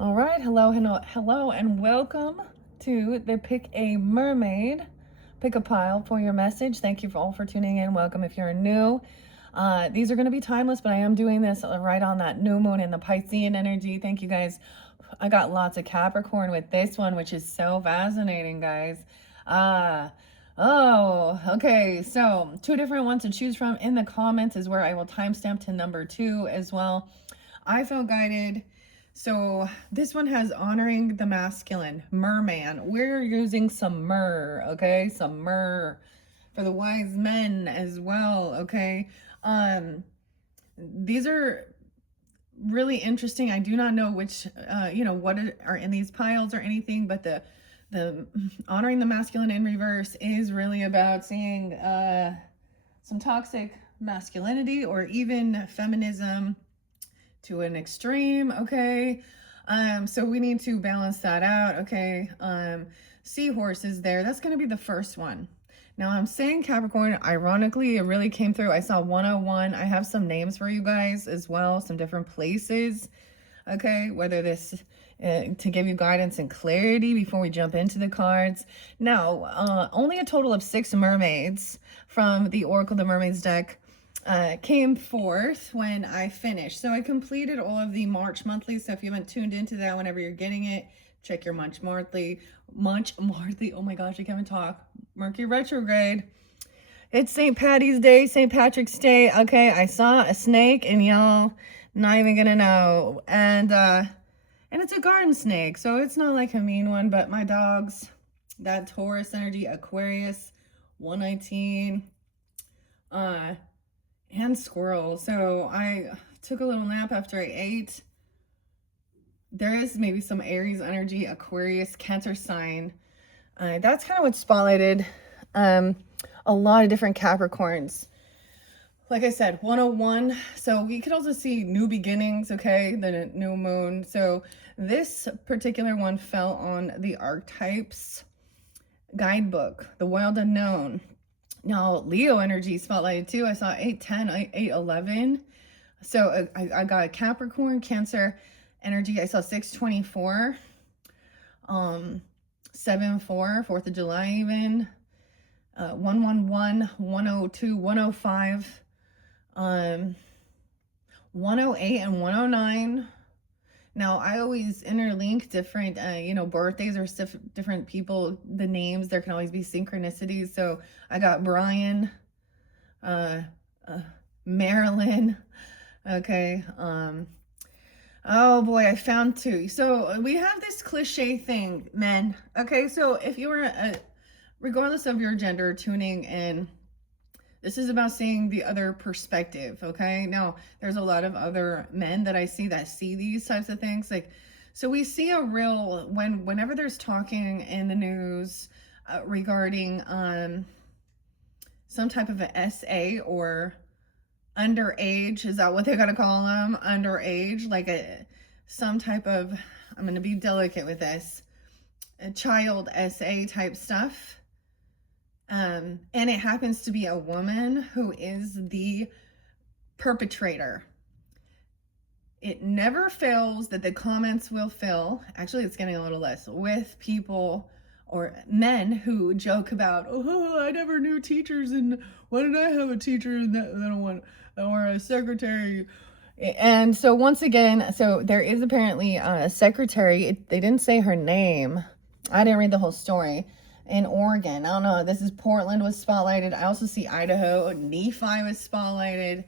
All right, hello, and welcome to the Pick a Mermaid Pick a Pile for your message. Thank you all for tuning in. Welcome if you're new. These are going to be timeless, but I am doing this right on that new moon in the Piscean energy. Thank you guys. I got lots of Capricorn with this one, which is so fascinating, guys. Oh, okay. So, two different ones to choose from in the comments is where I will timestamp to number 2 as well. I felt guided. So this one has honoring the masculine, merman. We're using some myrrh, okay? Some myrrh for the wise men as well, okay? These are really interesting. I do not know which, what are in these piles or anything, but the honoring the masculine in reverse is really about seeing some toxic masculinity or even feminism to an extreme, okay? So we need to balance that out, okay? Seahorse is there. That's going to be the first one. Now I'm saying Capricorn, ironically, it really came through. I saw 101. I have some names for you guys as well, some different places, okay? Whether this, to give you guidance and clarity before we jump into the cards. Now, only a total of 6 mermaids from the Oracle of the Mermaids deck came forth when I finished. So I completed all of the March monthly. So if you haven't tuned into that whenever you're getting it, check your March monthly. Oh my gosh, I can't even talk. Mercury retrograde. It's St. Patty's Day, St. Patrick's Day. Okay, I saw a snake and y'all not even gonna know. And it's a garden snake, so it's not like a mean one, but my dogs, that Taurus energy, Aquarius, 119, and squirrel. So I took a little nap after I ate. There is maybe some Aries energy, Aquarius, Cancer sign. That's kind of what spotlighted a lot of different Capricorns. Like I said, 101. So we could also see new beginnings, okay? The new moon. So this particular one fell on the archetypes guidebook, the wild unknown. Now, Leo energy spotlighted too. I saw 810, 811. So I got a Capricorn, Cancer energy. I saw 624, 74, 4th of July even, 111, 102, 105, 108, and 109. Now, I always interlink different, birthdays or different people, the names. There can always be synchronicities. So I got Brian, Marilyn. Okay. Oh boy, I found 2. So we have this cliche thing, men. Okay. So if you were, regardless of your gender, tuning in, this is about seeing the other perspective, okay? Now, there's a lot of other men that I see that see these types of things. Like, so we see a real, whenever there's talking in the news regarding some type of an SA or underage, is that what they're gonna call them? Underage, like some type of, I'm gonna be delicate with this, a child SA type stuff. And it happens to be a woman who is the perpetrator. It never fails that the comments will fill, actually it's getting a little less, with people or men who joke about, oh, I never knew teachers, and why did I have a teacher and that one, or a secretary? And so once again, so there is apparently a secretary, they didn't say her name, I didn't read the whole story, in Oregon. I don't know. This is Portland was spotlighted. I also see Idaho. Nephi was spotlighted,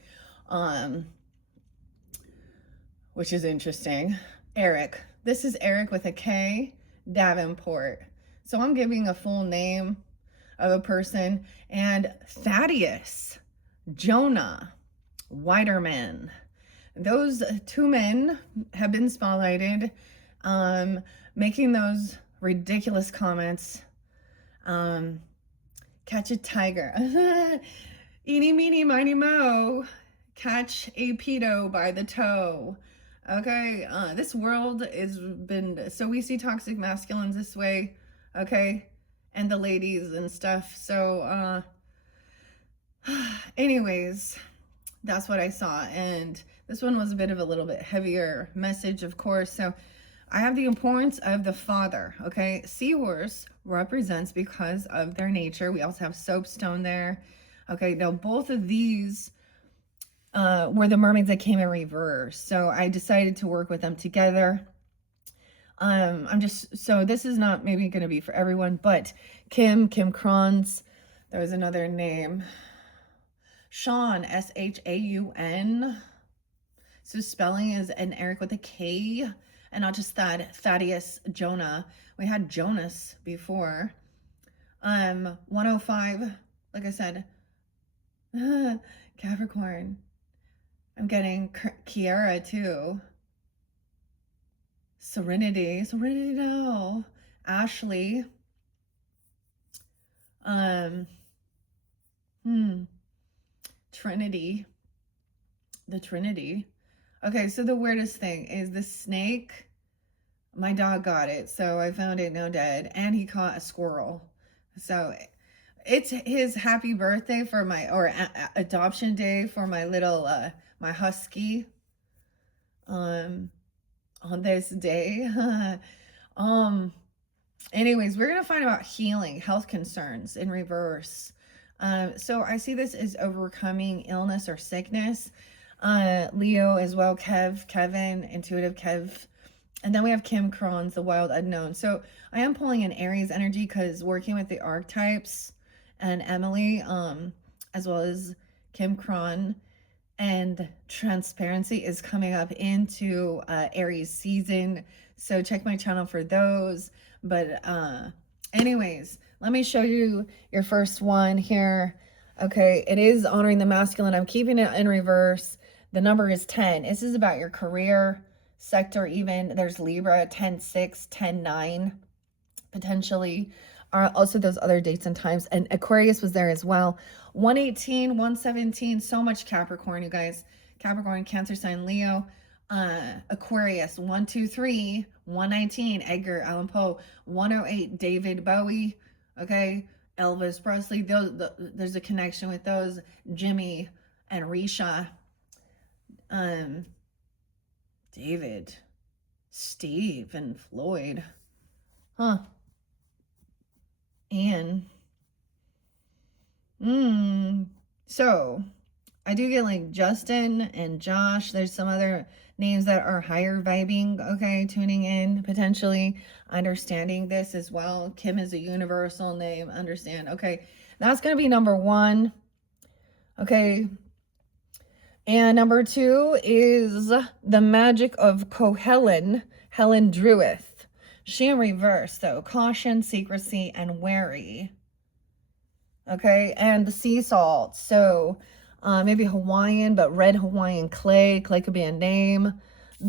which is interesting. Eric. This is Eric with a K, Davenport. So I'm giving a full name of a person. And Thaddeus, Jonah, Weiderman. Those 2 men have been spotlighted, making those ridiculous comments. Catch a tiger. Eeny, meeny, miny, mo. Catch a pedo by the toe. Okay, this world has been, so we see toxic masculines this way, okay, and the ladies and stuff. So, anyways, that's what I saw. And this one was a little bit heavier message, of course. So, I have the importance of the father, okay? Seahorse represents because of their nature. We also have soapstone there. Okay, now both of these were the mermaids that came in reverse. So I decided to work with them together. So this is not maybe going to be for everyone, but Kim Kronz, there was another name. Shaun, Shaun. So spelling is an Eric with a K, and not just that, Thaddeus Jonah. We had Jonas before. 105, like I said, Capricorn. I'm getting Kiara too. Serenity now. Ashley. Trinity. The Trinity. Okay, so the weirdest thing is the snake. My dog got it, so I found it now dead, and he caught a squirrel. So it's his happy birthday for my, or adoption day for my little, my husky. On this day. Anyways, we're gonna find out healing, health concerns in reverse. So I see this as overcoming illness or sickness. Leo as well, Kevin, intuitive Kev. And then we have Kim Kronz, the wild unknown. So I am pulling in Aries energy because working with the archetypes and Emily, as well as Kim Kron, and transparency is coming up into Aries season. So check my channel for those. But anyways, let me show you your first one here. Okay, it is honoring the masculine. I'm keeping it in reverse. The number is 10. This is about your career sector even. There's Libra, 10-6, 10-9, potentially. Also those other dates and times. And Aquarius was there as well. 118, 117, so much Capricorn, you guys. Capricorn, Cancer sign, Leo. Aquarius, 123, 119, Edgar Allan Poe. 108, David Bowie. Okay, Elvis Presley. There's a connection with those. Jimmy and Risha. David, Steve, and Floyd. Huh. And so I do get like Justin and Josh. There's some other names that are higher vibing, okay, tuning in, potentially understanding this as well. Kim is a universal name, understand. Okay, that's going to be number 1. Okay, and number 2 is the magic of Cohellen, Helen Druith. She in reverse, though. Caution, secrecy, and wary. Okay, and the sea salt. So maybe Hawaiian, but red Hawaiian clay. Clay could be a name.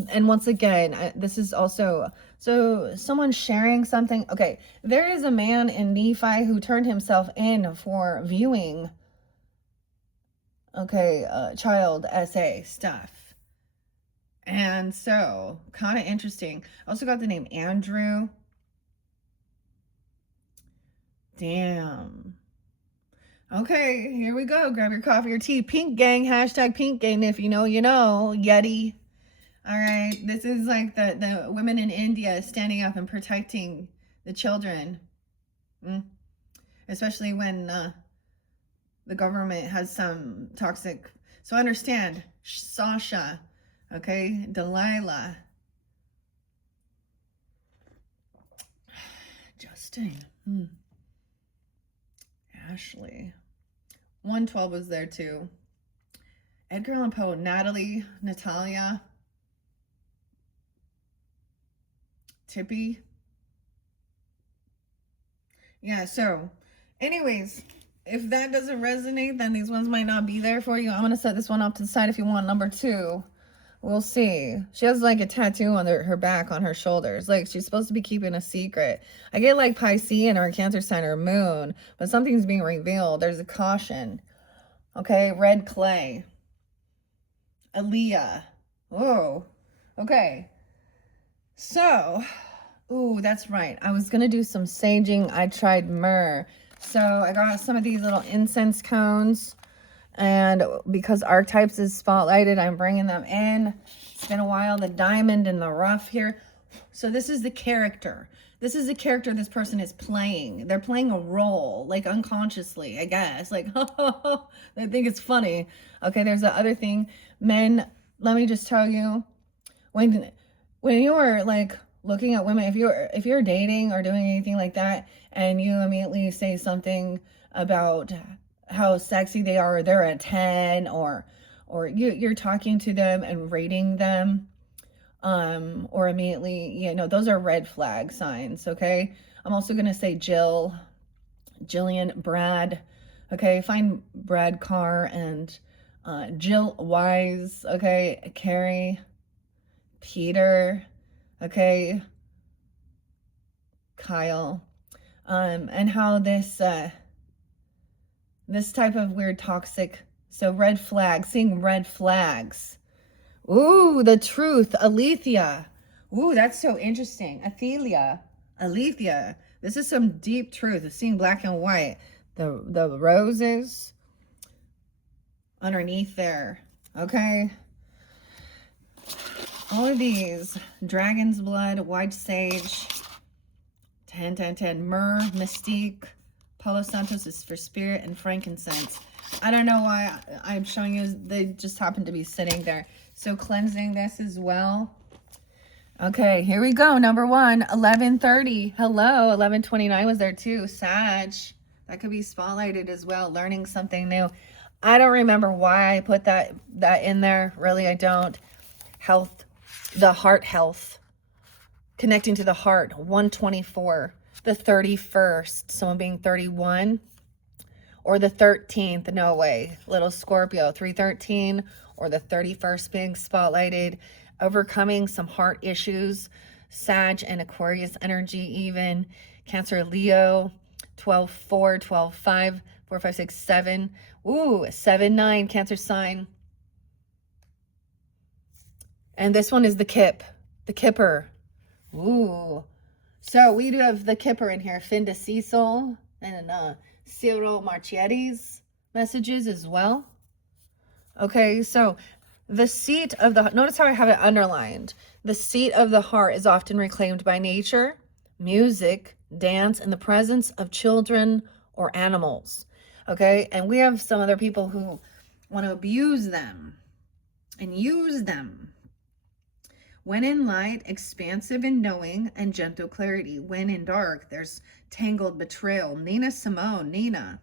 And once again, this is also, so someone sharing something. Okay, there is a man in Nephi who turned himself in for viewing, okay, child essay stuff. And so, kind of interesting. I also got the name Andrew. Damn. Okay, here we go. Grab your coffee or tea. Pink gang, hashtag pink gang. If you know, you know. Yeti. All right, this is like the women in India standing up and protecting the children. Especially when the government has some toxic. So understand, Sasha. Okay, Delilah. Justin. Ashley. 112 was there too. Edgar Allan Poe, Natalie, Natalia. Tippy. Yeah, so anyways, if that doesn't resonate, then these ones might not be there for you. I'm going to set this one off to the side if you want number 2. We'll see. She has like a tattoo on her back on her shoulders. Like she's supposed to be keeping a secret. I get like Piscean or Cancer sign or moon, but something's being revealed. There's a caution. Okay, red clay. Aaliyah. Whoa. Okay. So, ooh, that's right. I was going to do some saging. I tried myrrh. So I got some of these little incense cones. And because archetypes is spotlighted, I'm bringing them in. It's been a while. The diamond in the rough here. So this is the character. This is the character this person is playing. They're playing a role, like unconsciously, I guess. Like, I think it's funny. Okay, there's the other thing. Men, let me just tell you, when you're like looking at women, if you're dating or doing anything like that, and you immediately say something about how sexy they are, or they're a 10, or you're talking to them and rating them, or immediately, those are red flag signs. Okay, I'm also gonna say Jillian, Brad. Okay, find Brad Carr and Jill Wise. Okay, Carrie, Peter. Okay, Kyle. And how this type of weird toxic, so red flags, seeing red flags. Ooh, the truth, Alethea. Ooh, that's so interesting. Alethea. This is some deep truth of seeing black and white. The roses underneath there. Okay. All of these. Dragon's blood, white sage. 10, 10, 10. Myrrh, mystique. Palo Santos is for spirit, and frankincense. I don't know why I'm showing you. They just happen to be sitting there. So cleansing this as well. Okay, here we go. Number 1, 1130. Hello, 1129 was there too. Sag. That could be spotlighted as well. Learning something new. I don't remember why I put that in there. Really, I don't. Health, the heart health. Connecting to the heart, 124. The 31st, someone being 31. Or the 13th, no way. Little Scorpio, 313. Or the 31st being spotlighted. Overcoming some heart issues. Sag and Aquarius energy even. Cancer, Leo, 12-4, 12-5, 4, 5, 6, 7. Ooh, 7-9, Cancer sign. And this one is the Kip. The Kipper. Ooh. So we do have the Kipper in here. Finda Cecil and Cyril Marchietti's messages as well. Okay, so the seat of the, notice how I have it underlined. The seat of the heart is often reclaimed by nature, music, dance, and the presence of children or animals. Okay, and we have some other people who want to abuse them and use them. When in light, expansive and knowing, and gentle clarity. When in dark, there's tangled betrayal. Nina Simone, Nina.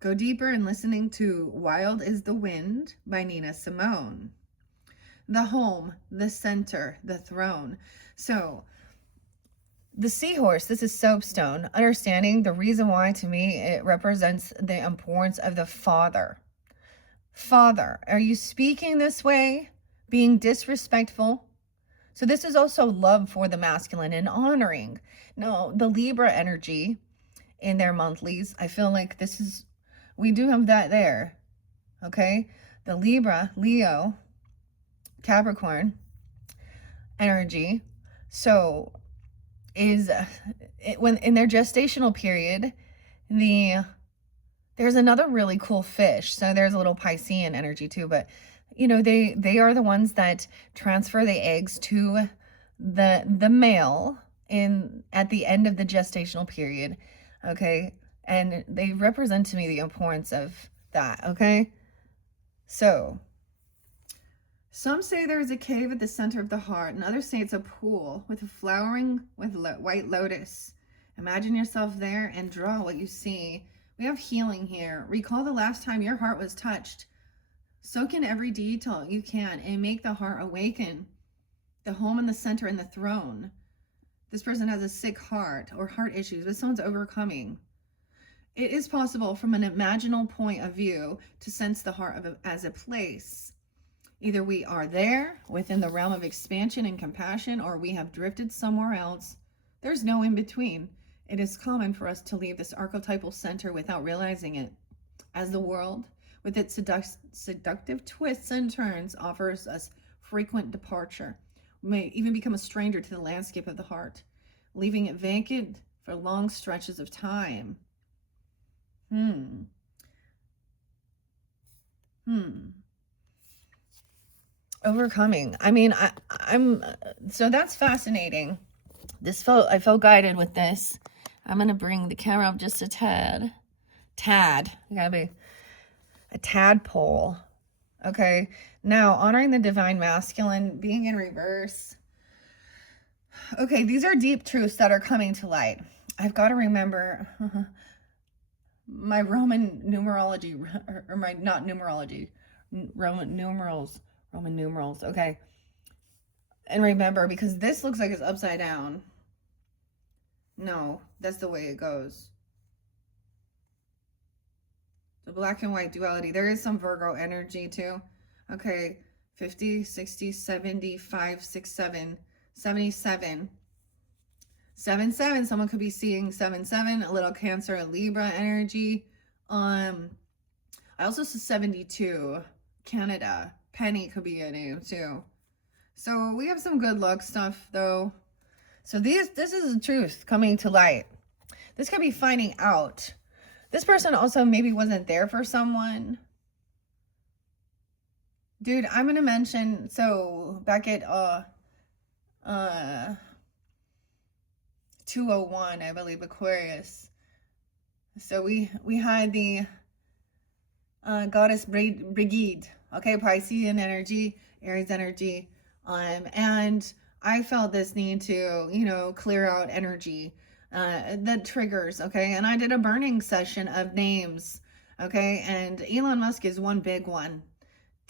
Go deeper in listening to Wild is the Wind by Nina Simone. The home, the center, the throne. So the seahorse, this is soapstone. Understanding the reason why, to me, it represents the importance of the father. Father, are you speaking this way? Being disrespectful? So this is also love for the masculine and honoring. No, the Libra energy in their monthlies, I feel like this is, we do have that there. Okay? The Libra, Leo, Capricorn energy. So is when in their gestational period, there's another really cool fish. So there's a little Piscean energy too, but they are the ones that transfer the eggs to the male at the end of the gestational period. Okay, and they represent to me the importance of that. Okay, so some say there's a cave at the center of the heart, and others say it's a pool with a flowering with white lotus. Imagine yourself there and draw what you see. We have healing here. Recall the last time your heart was touched. Soak in every detail you can and make the heart awaken. The home in the center and the throne. This person has a sick heart or heart issues, but someone's overcoming. It is possible from an imaginal point of view to sense the heart as a place. Either we are there within the realm of expansion and compassion, or we have drifted somewhere else. There's no in between. It is common for us to leave this archetypal center without realizing it, as the world, with its seductive twists and turns, offers us frequent departure. We may even become a stranger to the landscape of the heart, leaving it vacant for long stretches of time. overcoming. I mean, I'm so that's fascinating. I felt guided with this. I'm gonna bring the camera up just a tad. You gotta be a tadpole. Okay. Now, honoring the divine masculine, being in reverse. Okay, these are deep truths that are coming to light. I've got to remember my Roman numerology, or my, not numerology, Roman numerals. Okay. And remember, because this looks like it's upside down. No, that's the way it goes. The black and white duality. There is some Virgo energy too. Okay, 50, 60, 75, 67, 77. 7-7, someone could be seeing 7-7, a little Cancer, a Libra energy. I also saw 72, Canada. Penny could be a name too. So we have some good luck stuff though. So this is the truth coming to light. This could be finding out. This person also maybe wasn't there for someone. Dude, I'm gonna mention, so back at 201, I believe, Aquarius. So we had the goddess Brigide, okay, Piscean energy, Aries energy, and I felt this need to, you know, clear out energy, the triggers, okay, and I did a burning session of names, okay, and Elon Musk is one big one.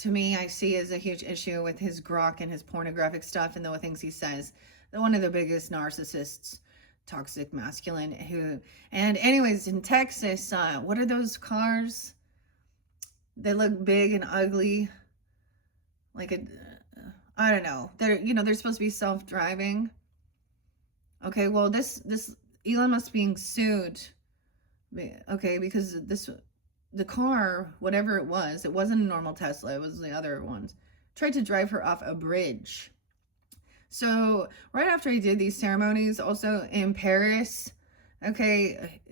To me, I see as a huge issue with his grok and his pornographic stuff and the things he says. One of the biggest narcissists, toxic masculine, who, and anyways, in Texas, what are those cars? They look big and ugly, like a, I don't know. They're, you know, they're supposed to be self-driving. Okay, well, this Elon Musk being sued, okay, because the car, whatever it wasn't a normal Tesla, it was the other ones, tried to drive her off a bridge. So right after he did these ceremonies, also in Paris, okay,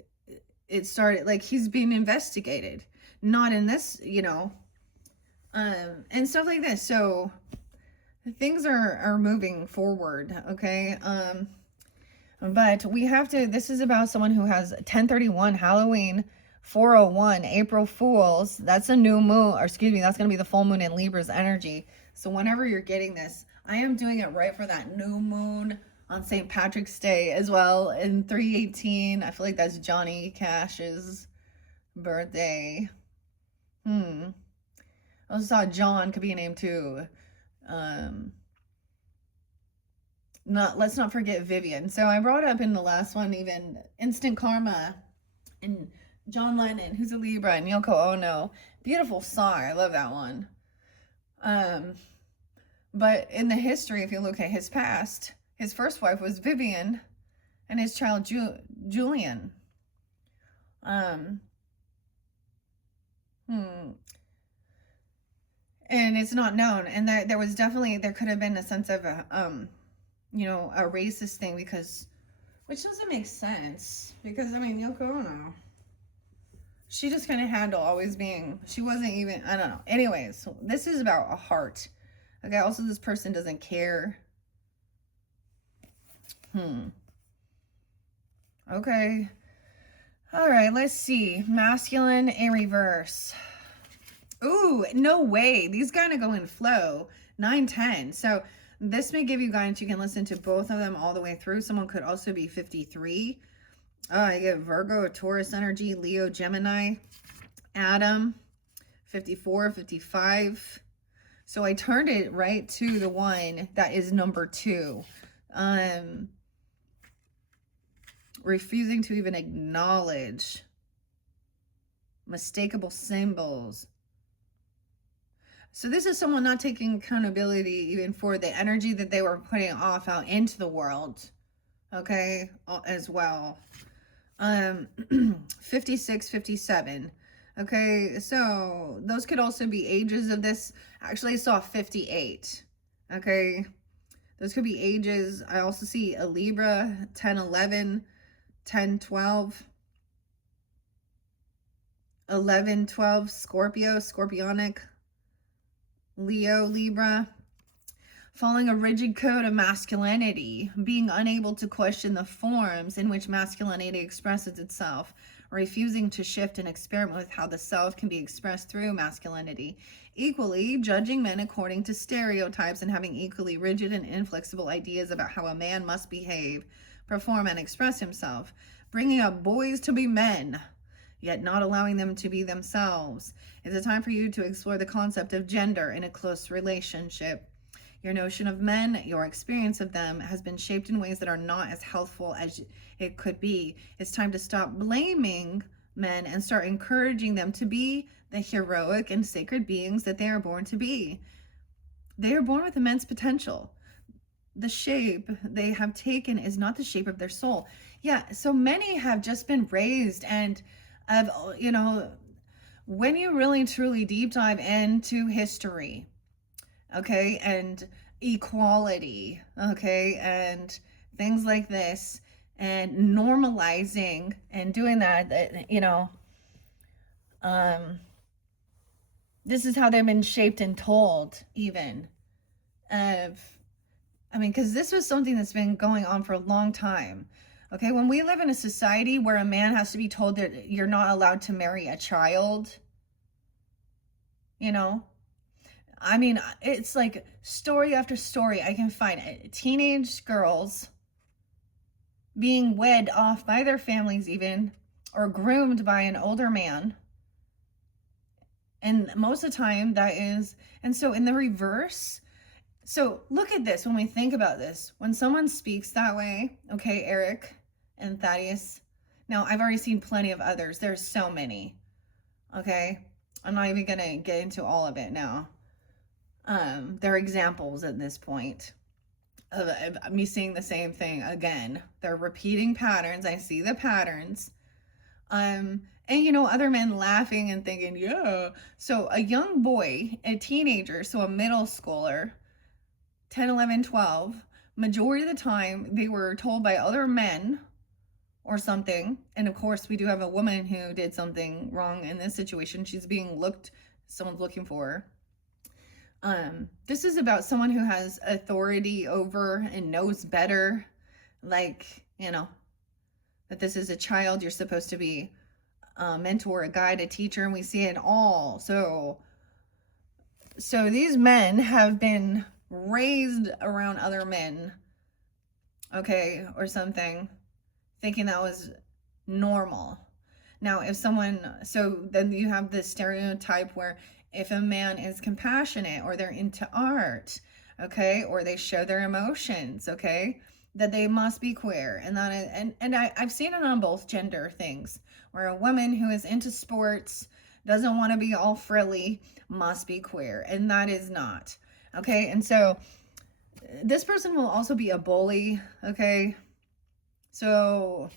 it started, like, he's being investigated, not in this, you know, and stuff like this. So things are moving forward, okay. But we have to, this is about someone who has 1031, Halloween, 401, April Fools. That's a new moon, or excuse me, that's going to be the full moon in Libra's energy. So whenever you're getting this, I am doing it right for that new moon on St. Patrick's Day as well in 318. I feel like that's Johnny Cash's birthday. I also saw John could be a name too. Let's not forget Vivian. So I brought up in the last one even instant karma and John Lennon, who's a Libra, and Yoko Ono. Beautiful song. I love that one. But in the history, if you look at his past, his first wife was Vivian and his child Julian. And it's not known. And there was definitely, there could have been a sense of a, you know, a racist thing, because, which doesn't make sense, because, I mean, Yoko Ono, she just kind of handled always being, she wasn't even, I don't know. Anyways, so this is about a heart. Okay, also this person doesn't care. Okay. All right, let's see. Masculine in reverse. Ooh, no way. These gotta go in flow. 9-10. So this may give you guidance. You can listen to both of them all the way through. Someone could also be 53. I get Virgo, Taurus energy, Leo, Gemini, Adam, 54, 55. So I turned it right to the one that is number 2. Refusing to even acknowledge mistakable symbols. So this is someone not taking accountability even for the energy that they were putting off out into the world. Okay, as well. 56, 57. Okay, so those could also be ages of this. Actually, I saw 58. Okay, those could be ages. I also see a Libra, 10, 11, 10, 12, 11, 12, Scorpio, Scorpionic, Leo, Libra, following a rigid code of masculinity, being unable to question the forms in which masculinity expresses itself, refusing to shift and experiment with how the self can be expressed through masculinity, equally judging men according to stereotypes and having equally rigid and inflexible ideas about how a man must behave, perform, and express himself, bringing up boys to be men, yet not allowing them to be themselves. It's a time for you to explore the concept of gender in a close relationship. Your notion of men, your experience of them, has been shaped in ways that are not as healthful as it could be. It's time to stop blaming men and start encouraging them to be the heroic and sacred beings that they are born to be. They are born with immense potential. The shape they have taken is not the shape of their soul. Yeah, so many have just been raised, and when you really truly deep dive into history, okay, and equality, okay, and things like this, and normalizing and doing that, this is how they've been shaped and told, even because this was something that's been going on for a long time. Okay, when we live in a society where a man has to be told that you're not allowed to marry a child, it's like story after story I can find. Teenage girls being wed off by their families, even, or groomed by an older man. And most of the time that is, and so in the reverse, so look at this when we think about this. When someone speaks that way, okay, Eric and Thaddeus, now I've already seen plenty of others. There's so many, okay? I'm not even gonna get into all of it now. They're examples at this point of me seeing the same thing again. They're repeating patterns. I see the patterns. And other men laughing and thinking, yeah. So a young boy, a teenager, so a middle schooler, 10, 11, 12, majority of the time they were told by other men or something. And of course, we do have a woman who did something wrong in this situation. She's being someone's looking for her. This is about someone who has authority over and knows better, that this is a child. You're supposed to be a mentor, a guide, a teacher, and we see it all. So these men have been raised around other men, okay, or something, thinking that was normal. Now, then you have this stereotype where if a man is compassionate or they're into art, okay, or they show their emotions, okay, that they must be queer. And that is, and I've seen it on both gender things, where a woman who is into sports, doesn't want to be all frilly, must be queer, and that is not, okay? And so this person will also be a bully, okay? So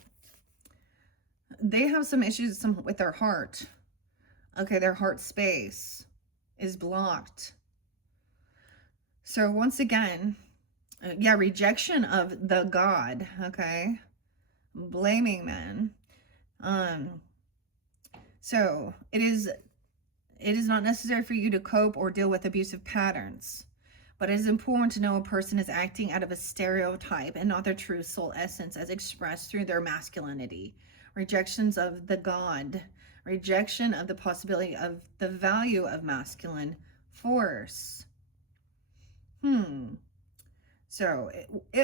they have some issues with their heart, okay? Their heart space is blocked. So once again, rejection of the God, okay? Blaming men. So it is not necessary for you to cope or deal with abusive patterns, but it is important to know a person is acting out of a stereotype and not their true soul essence as expressed through their masculinity. Rejections of the God, rejection of the possibility of the value of masculine force. So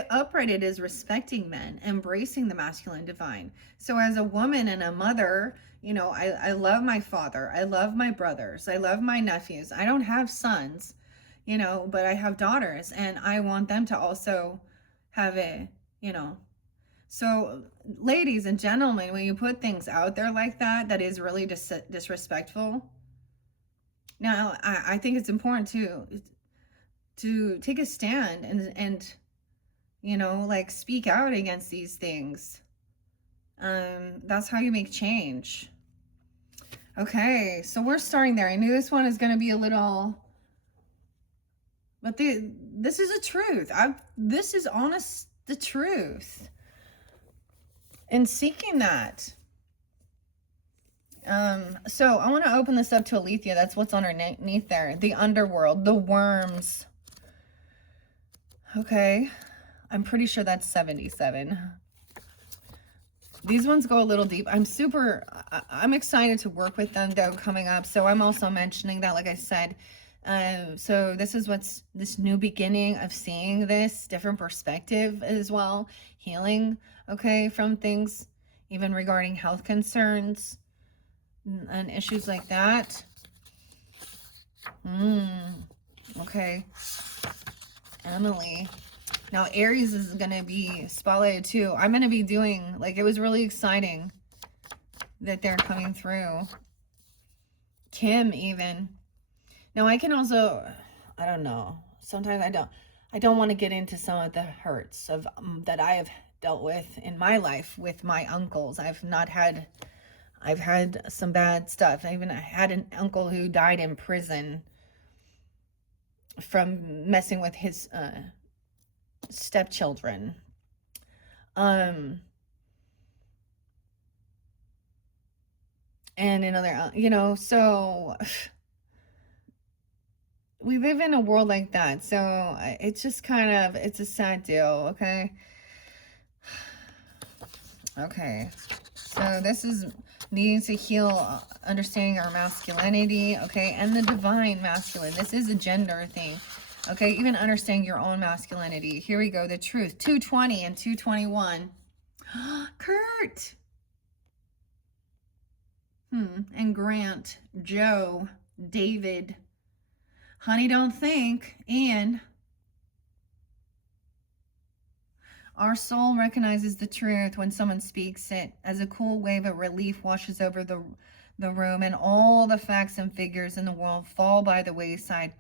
upright, it is respecting men, embracing the masculine divine. So as a woman and a mother, I love my father. I love my brothers. I love my nephews. I don't have sons, but I have daughters, and I want them to also have it, So ladies and gentlemen, when you put things out there like that is really disrespectful. Now, I think it's important to take a stand and speak out against these things. That's how you make change. Okay, so we're starting there. I knew this one is going to be a little, but this is a truth. This is honest, the truth. And seeking that. So I want to open this up to Alethea. That's what's underneath there. The underworld, the worms. Okay. I'm pretty sure that's 77. These ones go a little deep. I'm excited to work with them though coming up. So I'm also mentioning that, like I said, so this is what's this new beginning of seeing this different perspective as well. Healing, okay, from things, even regarding health concerns and issues like that. Okay. Emily. Now, Aries is going to be spotlighted too. I'm going to be doing, like, it was really exciting that they're coming through. Kim, even. Now, I can also, I don't know. Sometimes I don't want to get into some of the hurts of that I have dealt with in my life with my uncles. I've had some bad stuff. I had an uncle who died in prison from messing with his stepchildren. And another, so we live in a world like that. So it's just it's a sad deal. Okay. Okay. So this is needing to heal, understanding our masculinity. Okay. And the divine masculine. This is a gender thing. Okay, even understanding your own masculinity. Here we go, the truth. 220 and 221. Kurt. And Grant, Joe, David. Honey, don't think. And our soul recognizes the truth when someone speaks it. As a cool wave of relief washes over the room, and all the facts and figures in the world fall by the wayside.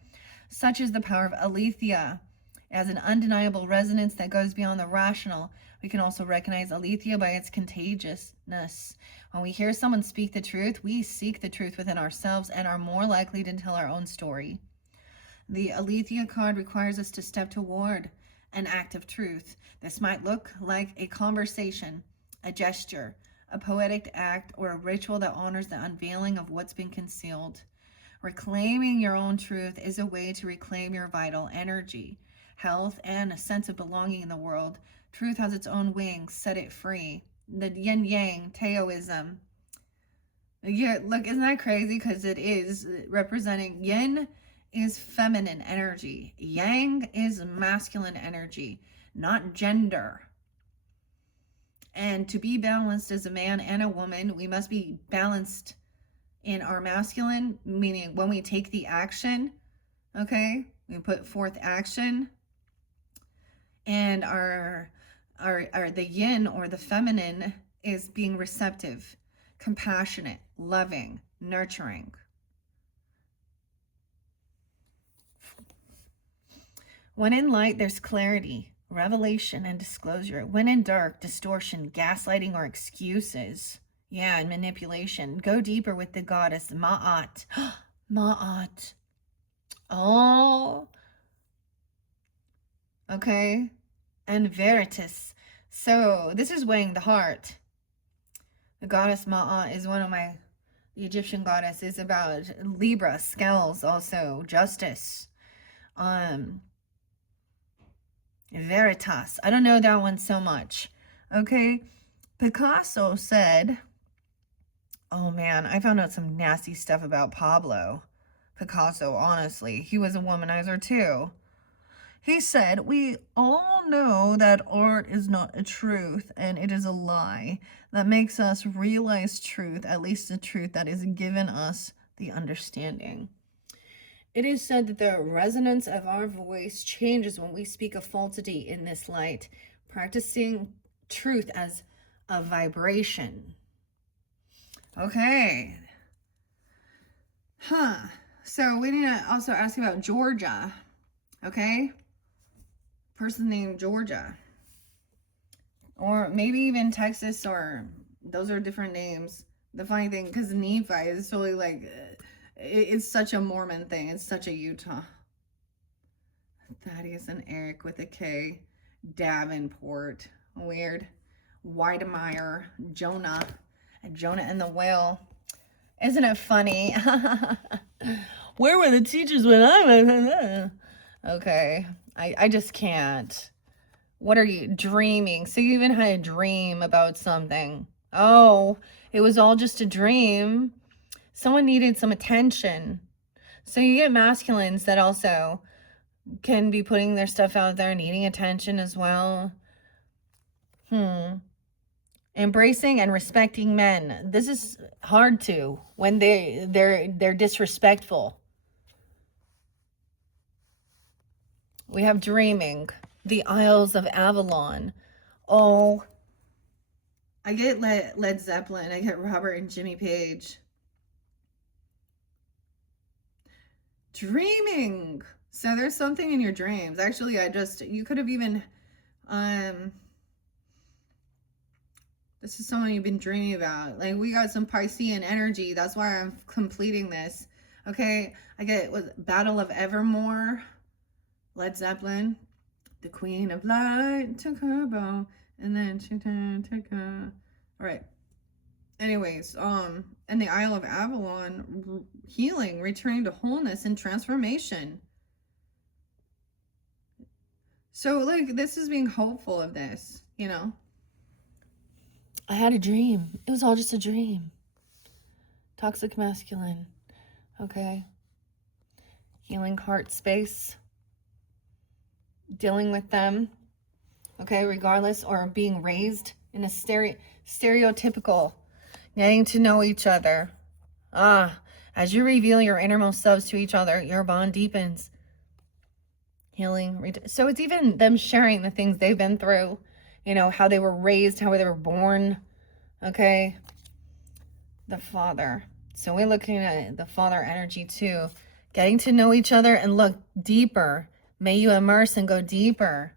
Such is the power of aletheia as an undeniable resonance that goes beyond the rational. We can also recognize aletheia by its contagiousness. When we hear someone speak the truth, we seek the truth within ourselves and are more likely to tell our own story. The aletheia card requires us to step toward an act of truth. This might look like a conversation, a gesture, a poetic act, or a ritual that honors the unveiling of what's been concealed. Reclaiming your own truth is a way to reclaim your vital energy, health, and a sense of belonging in the world. Truth has its own wings. Set it free. The yin-yang, Taoism. Yeah, look, isn't that crazy? Because it is representing yin is feminine energy. Yang is masculine energy, not gender. And to be balanced as a man and a woman, we must be balanced in our masculine, meaning when we take the action, okay, we put forth action, and our the yin or the feminine is being receptive, compassionate, loving, nurturing. When in light, there's clarity, revelation, and disclosure. When in dark, distortion, gaslighting, or excuses. Yeah, and manipulation. Go deeper with the goddess Ma'at. Ma'at. Oh. Okay. And Veritas. So this is weighing the heart. The goddess Ma'at is one of the Egyptian goddesses about Libra, scales, also justice. Veritas. I don't know that one so much. Okay. Picasso said, oh man, I found out some nasty stuff about Pablo Picasso, honestly. He was a womanizer too. He said, we all know that art is not a truth and it is a lie that makes us realize truth, at least the truth that is given us the understanding. It is said that the resonance of our voice changes when we speak a falsity in this light, practicing truth as a vibration. Okay. So we need to also ask about Georgia. Okay. Person named Georgia. Or maybe even Texas, or those are different names. The funny thing, because Nephi is totally like, it's such a Mormon thing. It's such a Utah. Thaddeus and Eric with a K. Davenport. Weird. Weidemeyer. Jonah. Jonah and the whale. Isn't it funny? Where were the teachers when I was? Okay. I just can't. What are you dreaming? So you even had a dream about something. Oh, it was all just a dream. Someone needed some attention. So you get masculines that also can be putting their stuff out there, needing attention as well. Embracing and respecting men. This is hard to when they're disrespectful. We have dreaming. The Isles of Avalon. Oh, I get Led Zeppelin. I get Robert and Jimmy Page. Dreaming. So there's something in your dreams. Actually, you could have even, this is someone you've been dreaming about. Like, we got some Piscean energy. That's why I'm completing this. Okay, I get Battle of Evermore. Led Zeppelin. The Queen of Light took her bow, and then she took her. All right. Anyways, and the Isle of Avalon, healing, returning to wholeness and transformation. So, like, this is being hopeful of this, you know. I had a dream. It was all just a dream. Toxic masculine. Okay. Healing heart space. Dealing with them. Okay, regardless, or being raised in a stereotypical. Getting to know each other. As you reveal your innermost selves to each other, your bond deepens. Healing. So it's even them sharing the things they've been through. You know, how they were raised, how they were born. Okay. The Father. So we're looking at the Father energy too. Getting to know each other and look deeper. May you immerse and go deeper.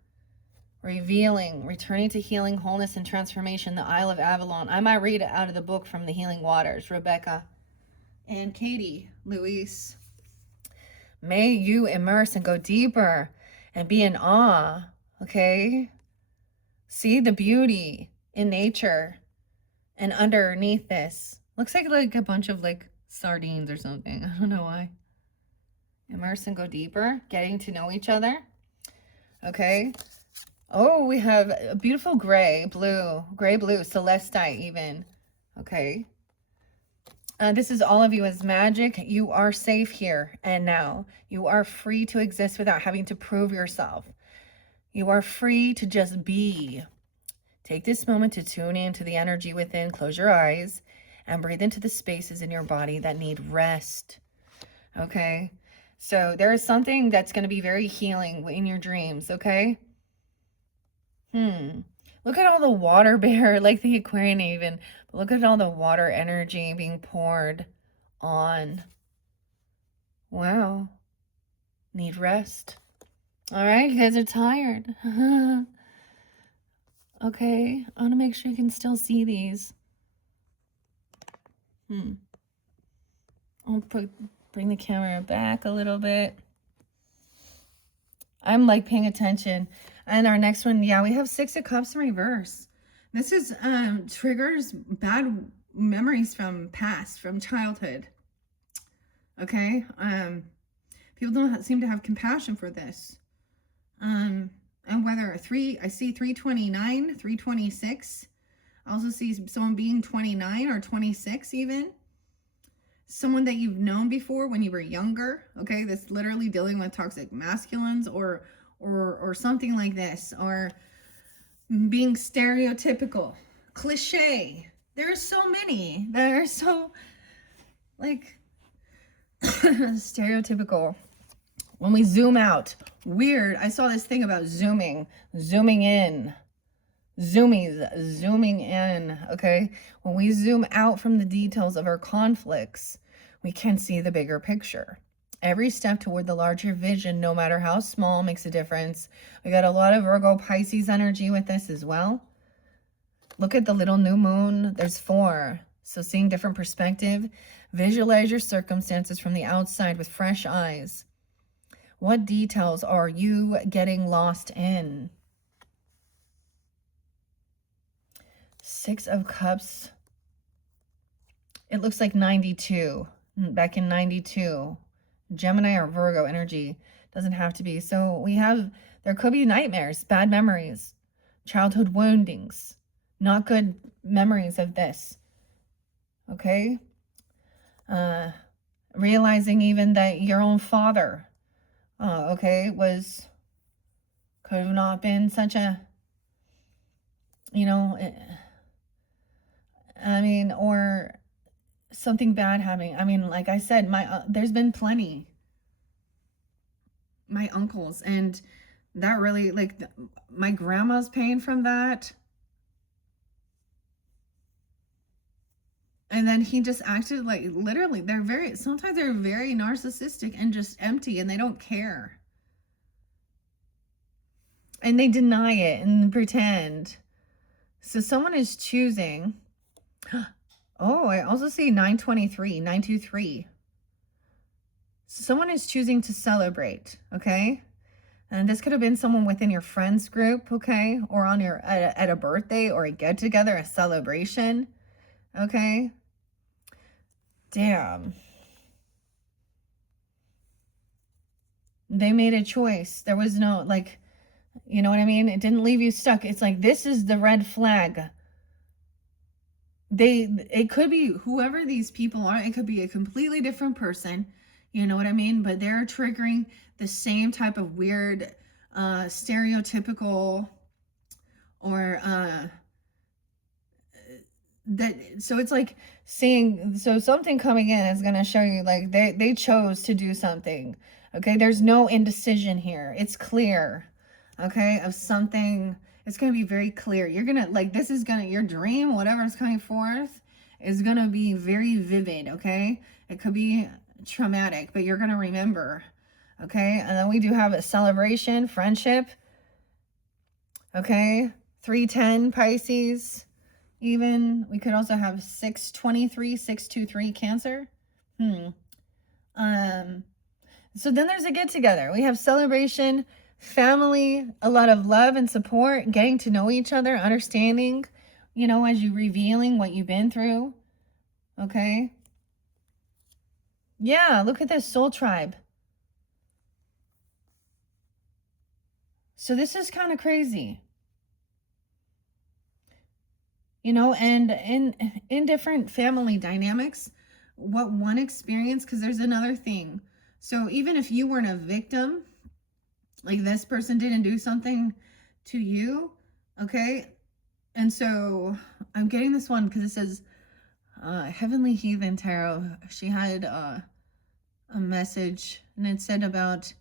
Revealing, returning to healing, wholeness, and transformation. The Isle of Avalon. I might read it out of the book From the Healing Waters. Rebecca and Katie, Luis. May you immerse and go deeper and be in awe. Okay? See the beauty in nature. And underneath this, looks like a bunch of like sardines or something. I don't know why. Immerse and go deeper. Getting to know each other. Okay? Oh, we have a beautiful gray blue, celestite even. Okay. This is all of you as magic. You are safe here and now. You are free to exist without having to prove yourself. You are free to just be. Take this moment to tune into the energy within. Close your eyes and breathe into the spaces in your body that need rest. Okay. So there is something that's going to be very healing in your dreams. Okay. Look at all the water bear, like the Aquarian even. But look at all the water energy being poured on. Wow. Need rest. All right, you guys are tired. Okay, I want to make sure you can still see these. I'll bring the camera back a little bit. I'm like paying attention. And our next one, yeah, we have 6 of Cups in reverse. This is triggers bad memories from past, from childhood. Okay, people don't seem to have compassion for this. And whether I see 329, 326. I also see someone being 29 or 26 even. Someone that you've known before when you were younger. Okay, that's literally dealing with toxic masculines or something like this, or being stereotypical, cliche. There are so many that are so like stereotypical. When we zoom out, weird. I saw this thing about zooming in. Zooming in, okay? When we zoom out from the details of our conflicts, we can see the bigger picture. Every step toward the larger vision, no matter how small, makes a difference. We got a lot of Virgo Pisces energy with this as well. Look at the little new moon. There's 4. So seeing different perspective. Visualize your circumstances from the outside with fresh eyes. What details are you getting lost in? 6 of Cups. It looks like 92. Back in 92. Gemini or Virgo energy. Doesn't have to be. So we have, there could be nightmares, bad memories, childhood woundings, not good memories of this. Okay? Realizing even that your own father, okay, could have not been such a, I mean, or something bad happening. I mean, like I said, there's been plenty. My uncles, and that really, like, my grandma's pain from that. And then he just acted like, literally, sometimes they're very narcissistic and just empty, and they don't care. And they deny it and pretend. So someone is choosing. Oh, I also see 923. So someone is choosing to celebrate, okay? And this could have been someone within your friends group, okay? Or on at a birthday or a get together, a celebration, okay? Damn. They made a choice. There was no, like, you know what I mean? It didn't leave you stuck. It's like, this is the red flag. It could be whoever these people are. It could be a completely different person. You know what I mean? But they're triggering the same type of weird, stereotypical, or so it's like so something coming in is going to show you, like, they chose to do something. Okay, there's no indecision here. It's clear, okay, of something. It's going to be very clear. You're going to, like, this is going to, your dream, whatever is coming forth, is going to be very vivid, okay? It could be traumatic, but you're going to remember, okay? And then we do have a celebration, friendship, okay? 310 Pisces, even. We could also have 623 Cancer. So then there's a get together. We have celebration, family, a lot of love and support, getting to know each other, understanding, as you revealing what you've been through. Okay. Yeah, look at this soul tribe. So this is kind of crazy. And in different family dynamics, what one experience, because there's another thing. So even if you weren't a victim, like, this person didn't do something to you, okay? And so I'm getting this one because it says Heavenly Heathen Tarot. She had a message, and it said about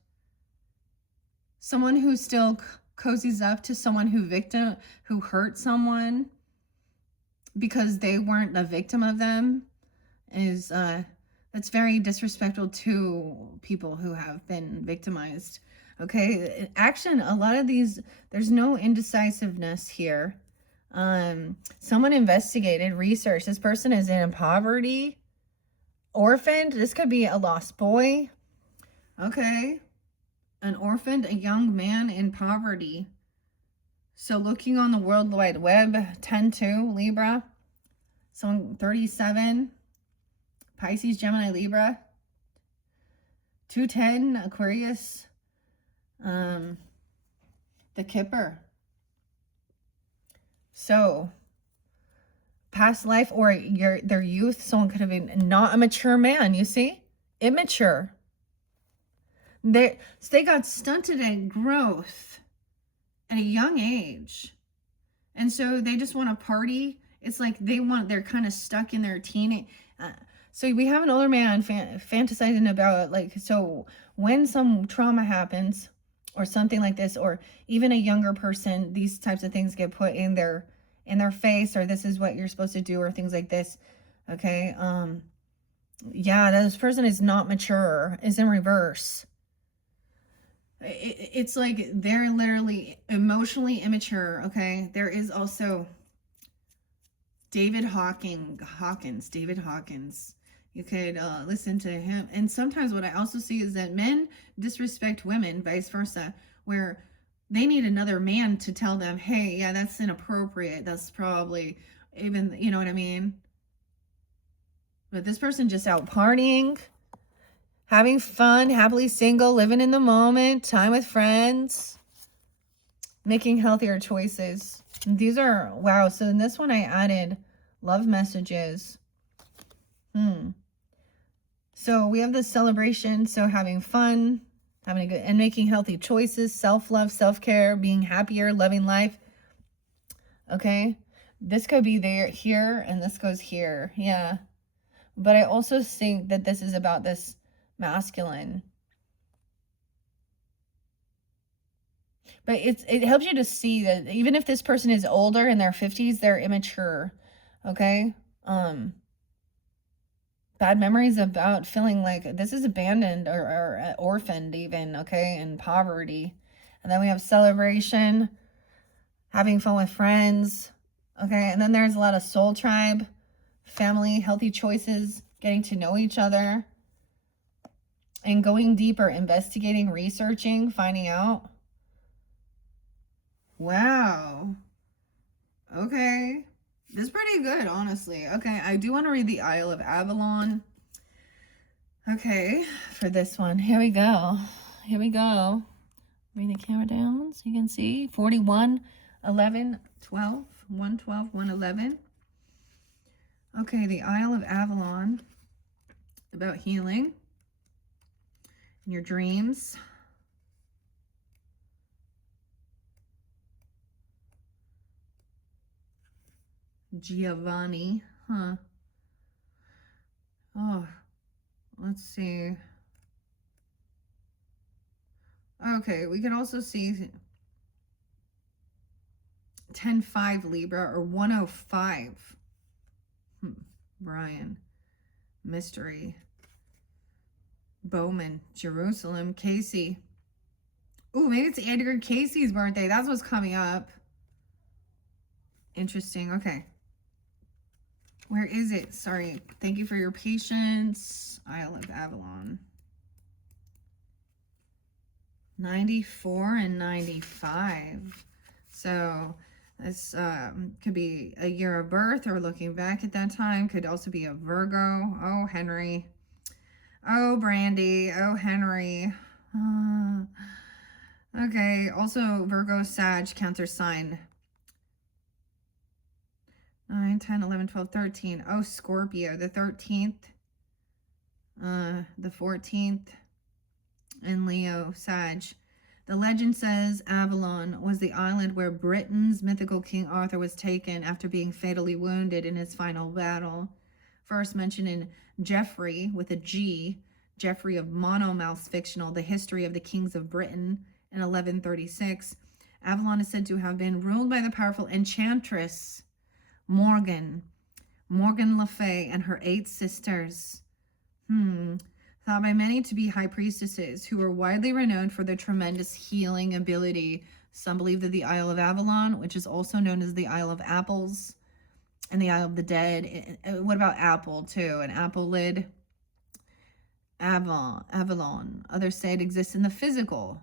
someone who still cozies up to someone who hurt someone because they weren't the victim of them, is that's very disrespectful to people who have been victimized. Okay, action, a lot of these, there's no indecisiveness here. Someone investigated, researched. This person is in poverty, orphaned. This could be a lost boy. Okay, an orphaned, a young man in poverty. So looking on the World Wide Web, 10-2, Libra. Someone 37, Pisces, Gemini, Libra. 210, Aquarius. The Kipper. So past life or their youth, someone could have been not a mature man, you see? Immature. So they got stunted in growth at a young age. And so they just want to party. It's like they're kind of stuck in their teenage. So we have an older man fantasizing about, like, so when some trauma happens or something like this, or even a younger person, these types of things get put in their face, or this is what you're supposed to do, or things like this. Okay. Yeah, this person is not mature, is in reverse. It's like they're literally emotionally immature. Okay. There is also David Hawkins. You could listen to him. And sometimes what I also see is that men disrespect women, vice versa, where they need another man to tell them, hey, yeah, that's inappropriate. That's probably even, you know what I mean? But this person just out partying. Having fun, happily single, living in the moment, time with friends, making healthier choices. These are, wow. So in this one I added love messages. So we have this celebration. So having fun, having a good, and making healthy choices, self-love, self-care, being happier, loving life. Okay. This could be there, here, and this goes here. Yeah. But I also think that this is about this masculine. But it helps you to see that even if this person is older, in their 50s, they're immature. Okay? Bad memories about feeling like this is abandoned or orphaned even, okay? And poverty. And then we have celebration, having fun with friends. Okay? And then there's a lot of soul tribe, family, healthy choices, getting to know each other, and going deeper, investigating, researching, finding out. Wow. Okay. This is pretty good, honestly. Okay, I do want to read the Isle of Avalon. Okay, for this one. Here we go. Here we go. Bring the camera down so you can see. 41, 11, 12, 112, 111. Okay, the Isle of Avalon. About healing in your dreams. Giovanni, huh? Oh, let's see. Okay, we can also see 10-5 Libra or 105. Brian, mystery. Bowman, Jerusalem, Casey. Ooh, maybe it's Edgar Casey's birthday. That's what's coming up. Interesting. Okay. Where is it? Sorry. Thank you for your patience. Isle of Avalon. 94 and 95. So this could be a year of birth or looking back at that time. Could also be a Virgo. Oh, Henry. Oh, Brandy. Oh, Henry. Okay. Also, Virgo, Sag, Cancer sign. 9, 10, 11, 12, 13. Oh, Scorpio. The 13th. The 14th. And Leo, Sag. The legend says Avalon was the island where Britain's mythical King Arthur was taken after being fatally wounded in his final battle. First mentioned in Geoffrey, with a G, Geoffrey of Monmouth's fictional The History of the Kings of Britain in 1136. Avalon is said to have been ruled by the powerful enchantress Morgan Le Fay, and her 8 sisters. Thought by many to be high priestesses who were widely renowned for their tremendous healing ability. Some believe that the Isle of Avalon, which is also known as the Isle of Apples and the Isle of the Dead. What about apple too? An apple lid. Avalon. Others say it exists in the physical.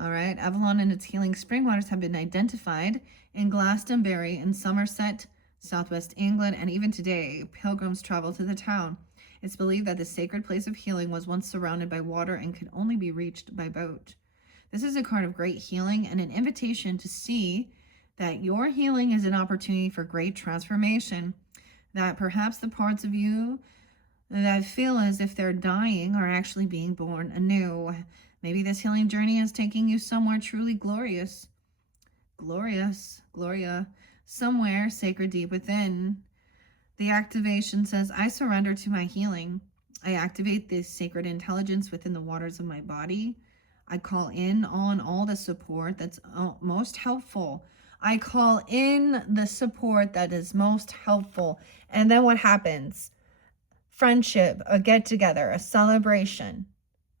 All right. Avalon and its healing spring waters have been identified in Glastonbury in Somerset, southwest England, and even today, pilgrims travel to the town. It's believed that the sacred place of healing was once surrounded by water and could only be reached by boat. This is a card of great healing and an invitation to see that your healing is an opportunity for great transformation, that perhaps the parts of you that feel as if they're dying are actually being born anew. Maybe this healing journey is taking you somewhere truly glorious. Gloria, somewhere sacred deep within. The activation says, I surrender to my healing. I activate this sacred intelligence within the waters of my body. I call in on all the support that's most helpful. I call in the support that is most helpful. And then what happens? Friendship, a get-together, a celebration,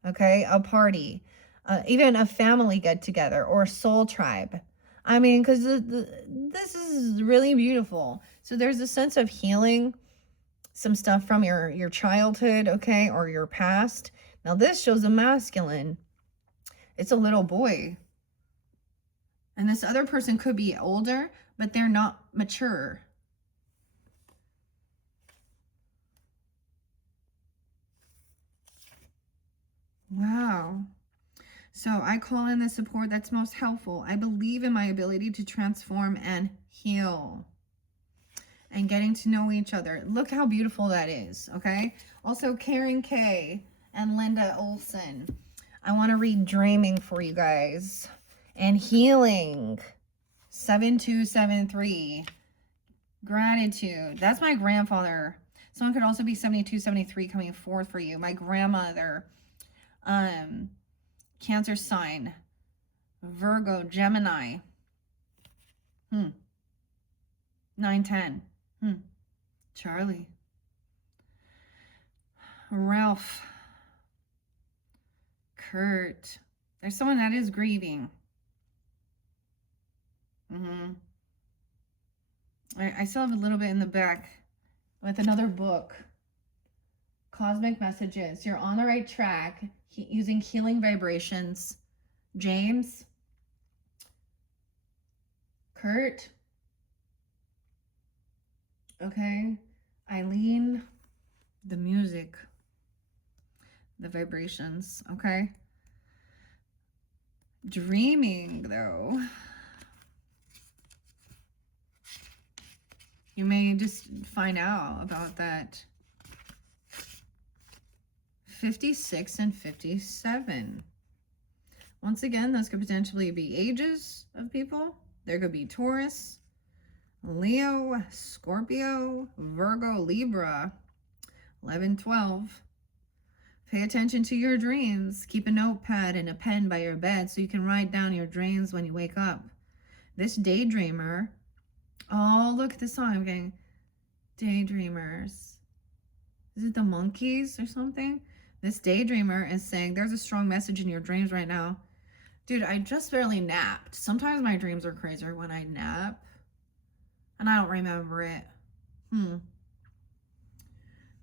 okay, a party, even a family get-together or a soul tribe. I mean, because this is really beautiful. So there's a sense of healing, some stuff from your childhood, okay, or your past. Now this shows a masculine. It's a little boy. And this other person could be older, but they're not mature. Wow. So I call in the support that's most helpful. I believe in my ability to transform and heal. And getting to know each other. Look how beautiful that is, okay? Also, Karen K and Linda Olson. I want to read Dreaming for you guys. And Healing. 7273. Gratitude. That's my grandfather. Someone could also be 7273 coming forth for you. My grandmother. Cancer sign. Virgo, Gemini. 910. Charlie. Ralph. Kurt. There's someone that is grieving. I still have a little bit in the back with another book. Cosmic Messages. You're on the right track. Using healing vibrations. James. Kurt. Okay. Eileen. The music. The vibrations. Okay. Dreaming, though. You may just find out about that. 56 and 57. Once again, those could potentially be ages of people. There could be Taurus, Leo, Scorpio, Virgo, Libra. 11, 12. Pay attention to your dreams. Keep a notepad and a pen by your bed so you can write down your dreams when you wake up. This daydreamer. Oh, look at the song. I'm getting daydreamers. Is it the Monkeys or something? This daydreamer is saying there's a strong message in your dreams right now. Dude, I just barely napped. Sometimes my dreams are crazier when I nap. And I don't remember it.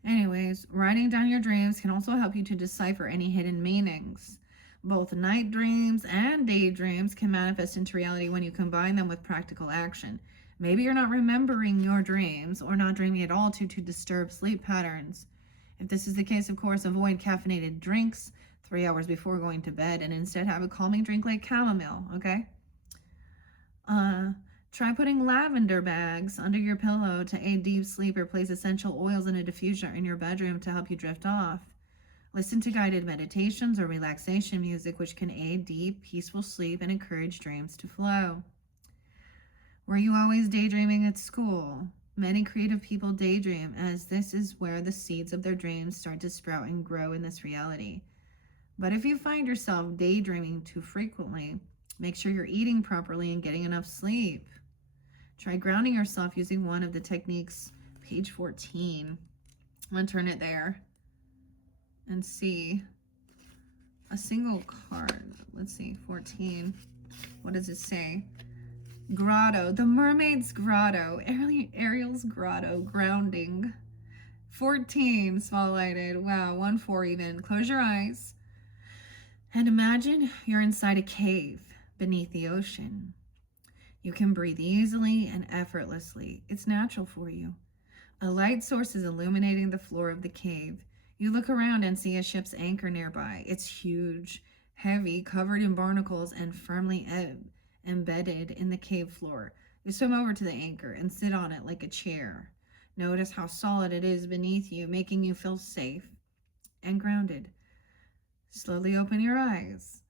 Anyways, writing down your dreams can also help you to decipher any hidden meanings. Both night dreams and daydreams can manifest into reality when you combine them with practical action. Maybe you're not remembering your dreams or not dreaming at all due to disturb sleep patterns. If this is the case, of course, avoid caffeinated drinks 3 hours before going to bed and instead have a calming drink like chamomile, okay? Try putting lavender bags under your pillow to aid deep sleep, or place essential oils in a diffuser in your bedroom to help you drift off. Listen to guided meditations or relaxation music, which can aid deep, peaceful sleep and encourage dreams to flow. Were you always daydreaming at school? Many creative people daydream, as this is where the seeds of their dreams start to sprout and grow in this reality. But if you find yourself daydreaming too frequently, make sure you're eating properly and getting enough sleep. Try grounding yourself using one of the techniques, page 14. I'm going to turn it there and see a single card. Let's see, 14. What does it say? Grotto, the Mermaid's Grotto, Ariel's Grotto, grounding. 14, spotlighted. Wow, 1-4 even. Close your eyes and imagine you're inside a cave beneath the ocean. You can breathe easily and effortlessly. It's natural for you. A light source is illuminating the floor of the cave. You look around and see a ship's anchor nearby. It's huge, heavy, covered in barnacles, and firmly embedded in the cave floor. You swim over to the anchor and sit on it like a chair. Notice how solid it is beneath you, making you feel safe and grounded. Slowly open your eyes,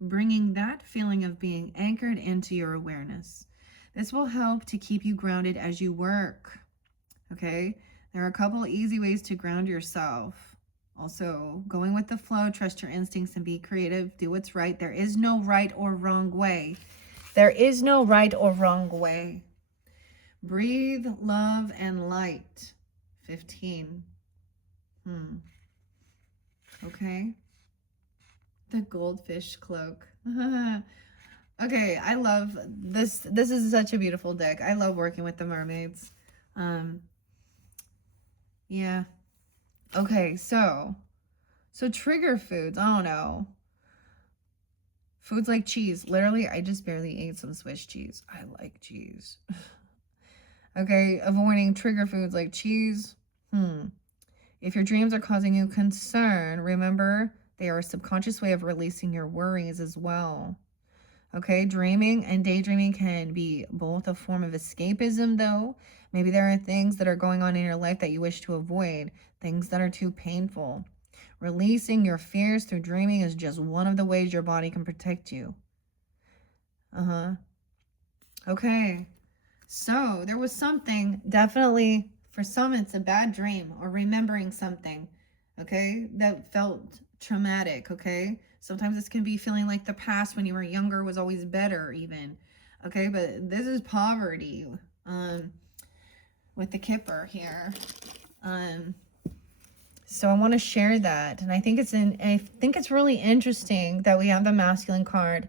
bringing that feeling of being anchored into your awareness. This will help to keep you grounded as you work. Okay? There are a couple easy ways to ground yourself. Also, going with the flow, trust your instincts and be creative. Do what's right. There is no right or wrong way. There is no right or wrong way. Breathe, love, and light. 15. Okay. The goldfish cloak. Okay, I love this. This is such a beautiful deck. I love working with the mermaids. Yeah. Okay, so trigger foods. I don't know. Foods like cheese. Literally, I just barely ate some Swiss cheese. I like cheese. Okay, avoiding trigger foods like cheese. If your dreams are causing you concern, remember They are a subconscious way of releasing your worries as well. Okay, dreaming and daydreaming can be both a form of escapism, though. Maybe there are things that are going on in your life that you wish to avoid, things that are too painful. Releasing your fears through dreaming is just one of the ways your body can protect you. Okay, so there was something, definitely, for some it's a bad dream or remembering something, okay, that felt traumatic, okay? Sometimes this can be feeling like the past when you were younger was always better even, okay? But this is poverty with the Kipper here. So I want to share that, and I think it's really interesting that we have the masculine card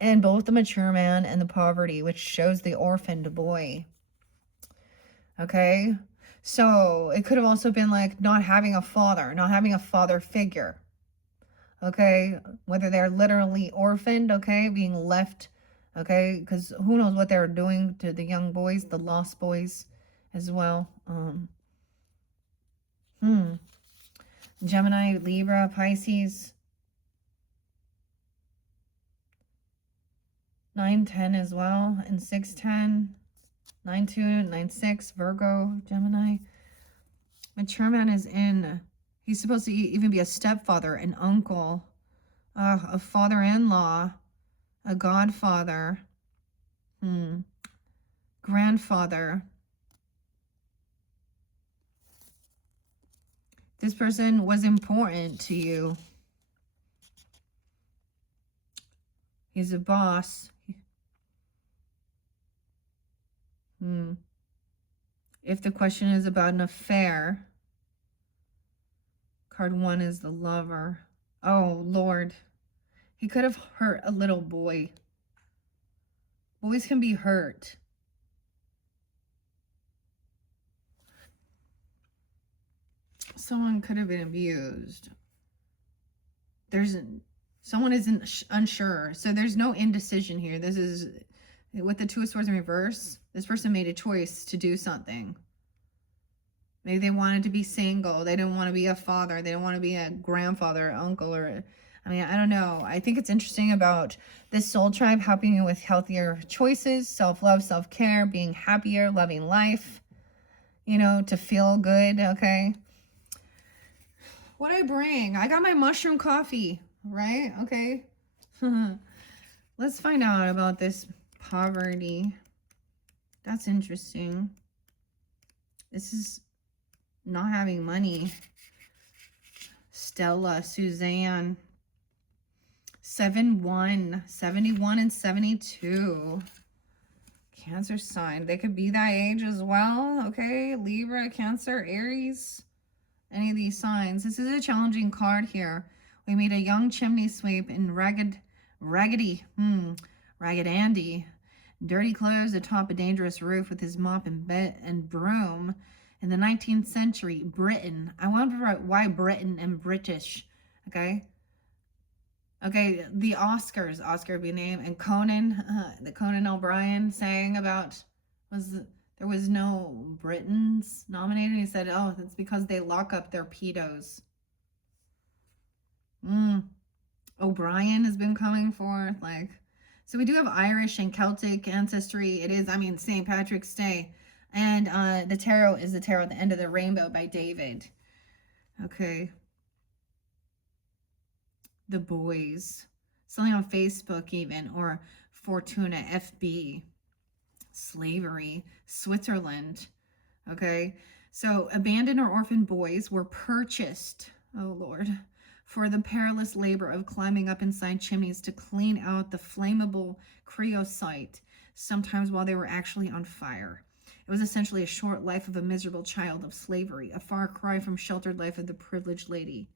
and both the mature man and the poverty, which shows the orphaned boy. Okay, so it could have also been like not having a father figure. Okay, whether they're literally orphaned, okay, being left, okay, because who knows what they're doing to the young boys, the lost boys as well. Gemini, Libra, Pisces. 9-10 as well, and 6-10, 9-2, 9-6, Virgo, Gemini. Mature man is in. He's supposed to even be a stepfather, an uncle, a father-in-law, a godfather, grandfather. This person was important to you. He's a boss. If the question is about an affair, card 1 is the lover. Oh, Lord. He could have hurt a little boy. Boys can be hurt. Someone could have been abused. Someone isn't unsure. So there's no indecision here. This is, with the Two of Swords in reverse, this person made a choice to do something. Maybe they wanted to be single. They didn't want to be a father. They didn't want to be a grandfather or uncle or, I mean, I don't know. I think it's interesting about this soul tribe helping you with healthier choices, self-love, self-care, being happier, loving life, you know, to feel good, okay? What I bring? I got my mushroom coffee, right? Okay. Let's find out about this poverty. That's interesting. This is not having money. Stella, Suzanne. 7-1, 71 and 72. Cancer sign. They could be that age as well. Okay. Libra, Cancer, Aries. Any of these signs. This is a challenging card here. We meet a young chimney sweep in Ragged Andy. Dirty clothes atop a dangerous roof with his mop and broom. In the 19th century, Britain. I wonder why Britain and British. Okay. Okay, the Oscars. Oscar would be name. And Conan, the Conan O'Brien saying about, there was no Britons nominated. He said, oh, that's because they lock up their pedos. O'Brien has been coming forth. Like, so we do have Irish and Celtic ancestry. It is, I mean, St. Patrick's Day. And the tarot is the Tarot at the End of the Rainbow by David. Okay. The Boys. Something on Facebook even, or Fortuna FB. Slavery. Switzerland. Okay. So abandoned or orphaned boys were purchased, oh Lord, for the perilous labor of climbing up inside chimneys to clean out the flammable creosote, sometimes while they were actually on fire. It was essentially a short life of a miserable child of slavery, a far cry from sheltered life of the privileged lady.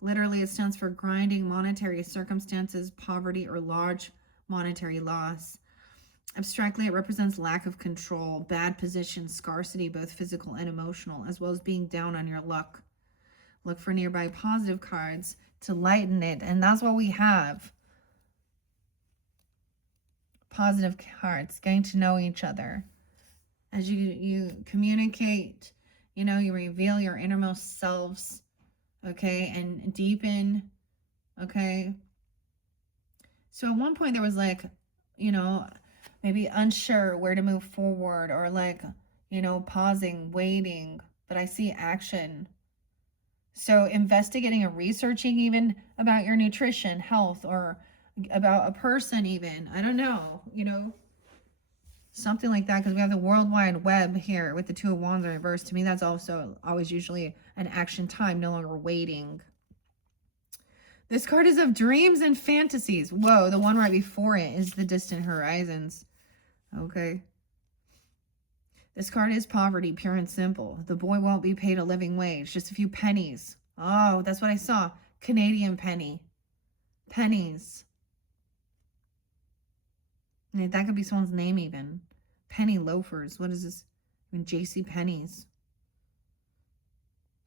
Literally, it stands for grinding monetary circumstances, poverty, or large monetary loss. Abstractly, it represents lack of control, bad position, scarcity, both physical and emotional, as well as being down on your luck. Look for nearby positive cards to lighten it, and that's what we have. Positive cards, getting to know each other. As you communicate, you know, you reveal your innermost selves, okay, and deepen Okay. So at one point there was like, you know, maybe unsure where to move forward, or like, pausing, waiting, but I see action. So investigating or researching even about your nutrition, health, or about a person even. I don't know, something like that, because we have the World Wide Web here with the Two of Wands in reverse. To me, that's also always usually an action time, no longer waiting. This card is of dreams and fantasies. Whoa, the one right before it is the distant horizons. Okay. This card is poverty, pure and simple. The boy won't be paid a living wage, just a few pennies. Oh, that's what I saw. Canadian penny. Pennies. That could be someone's name even. Penny loafers. What is this? Even JC Pennies.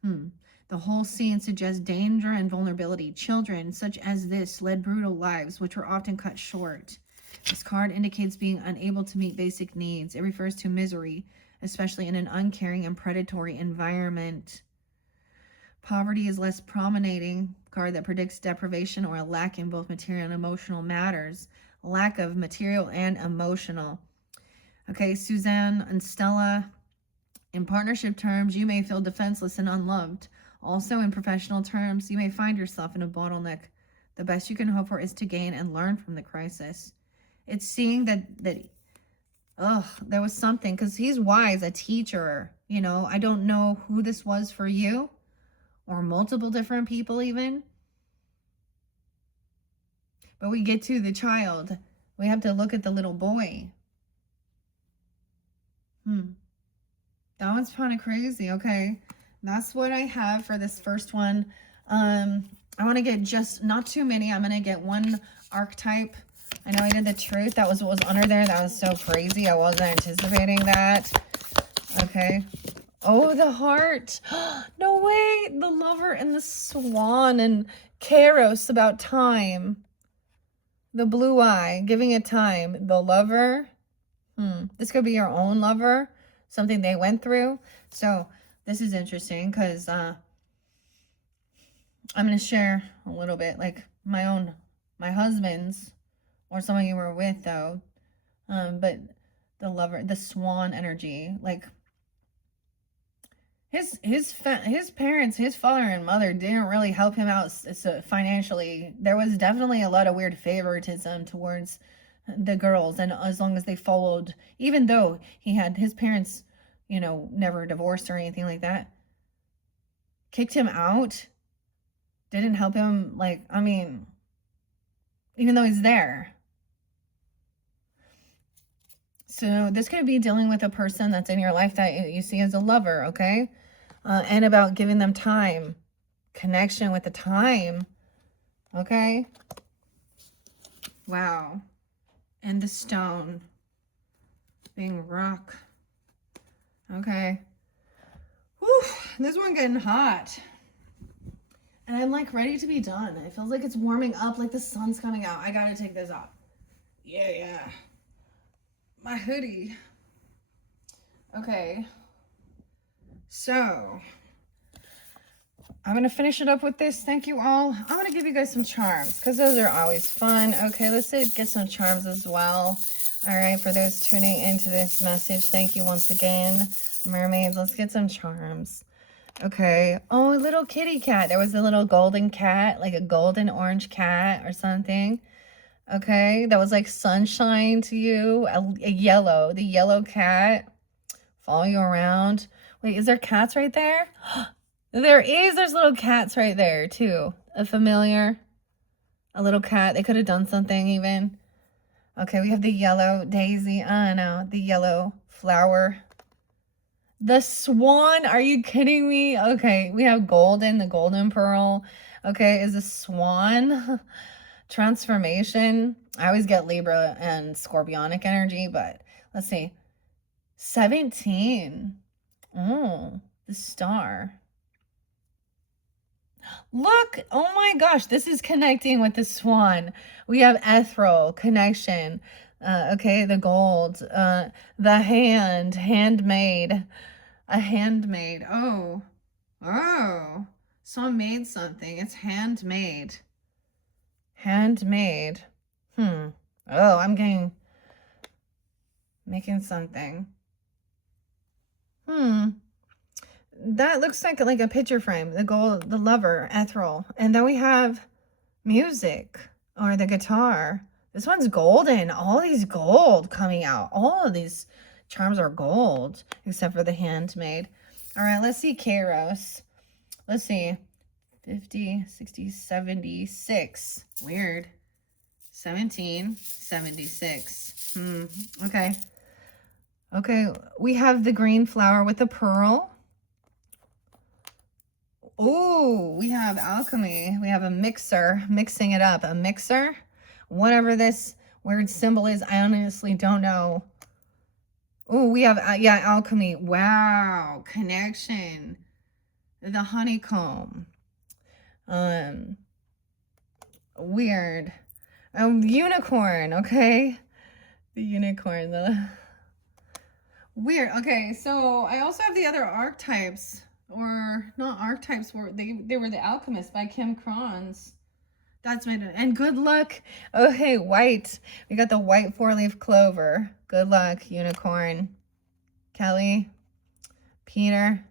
The whole scene suggests danger and vulnerability. Children such as this led brutal lives, which were often cut short. This card indicates being unable to meet basic needs. It refers to misery, especially in an uncaring and predatory environment. Poverty is less prominating card that predicts deprivation or a lack in both material and emotional matters. Lack of material and emotional. Okay, Suzanne and Stella. In partnership terms, you may feel defenseless and unloved. Also, in professional terms, you may find yourself in a bottleneck. The best you can hope for is to gain and learn from the crisis. It's seeing that there was something, because he's wise, a teacher. I don't know who this was for you, or multiple different people even. But we get to the child. We have to look at the little boy. That one's kind of crazy. Okay. That's what I have for this first one. I want to get just not too many. I'm going to get one archetype. I know I did the truth. That was what was under there. That was so crazy. I wasn't anticipating that. Okay. Oh, the heart. No way. The lover and the swan and Kairos about time. The blue eye, giving it time. The lover. This could be your own lover. Something they went through. So this is interesting, because I'm going to share a little bit, like my husband's, or someone you were with though. But the lover, the swan energy, like his parents, his father and mother didn't really help him out financially. There was definitely a lot of weird favoritism towards the girls, and as long as they followed, even though he had his parents, never divorced or anything like that, kicked him out, didn't help him, even though he's there. So this could be dealing with a person that's in your life that you see as a lover, okay? And about giving them time, connection with the time, okay? Wow. And the stone being rock. Okay. Whew, this one getting hot. And I'm like ready to be done. It feels like it's warming up, like the sun's coming out. I gotta take this off. Yeah. My hoodie. Okay. So I'm going to finish it up with this. Thank you all. I'm going to give you guys some charms, because those are always fun. Okay, let's get some charms as well. All right, for those tuning into this message, thank you once again. Mermaids, let's get some charms. Okay. Oh, a little kitty cat. There was a little golden cat, like a golden orange cat or something. Okay, that was like sunshine to you. A yellow, the yellow cat. Follow you around. Wait, is there cats right there? There is. There's little cats right there too. A familiar. A little cat. They could have done something even. Okay, we have the yellow daisy. I know. The yellow flower. The swan. Are you kidding me? Okay, we have golden. The golden pearl. Okay, is a swan. Transformation. I always get Libra and Scorpionic energy, but let's see. 17. Oh, the star. Look, oh my gosh, this is connecting with the swan. We have ethereal connection. Okay, the gold. The handmaid. A handmaid. Oh. Someone made something. It's handmade. Handmade. Oh, I'm making something. That looks like a picture frame. The gold, the lover, ethereal. And then we have music or the guitar. This one's golden. All these gold coming out. All of these charms are gold, except for the handmade. All right, let's see Kairos. Let's see. 50, 60, 76. Weird. 1776. Okay. Okay, we have the green flower with the pearl. Oh, we have alchemy. We have a mixer, mixing it up. A mixer. Whatever this weird symbol is, I honestly don't know. Oh, we have, yeah, alchemy. Wow, connection. The honeycomb. Weird. Unicorn, okay? The unicorn. Weird. Okay, so I also have the other archetypes, or not archetypes, they were the Alchemist by Kim Kronz. That's my, and good luck. Oh, hey, white. We got the white 4-leaf clover. Good luck, unicorn. Kelly. Peter.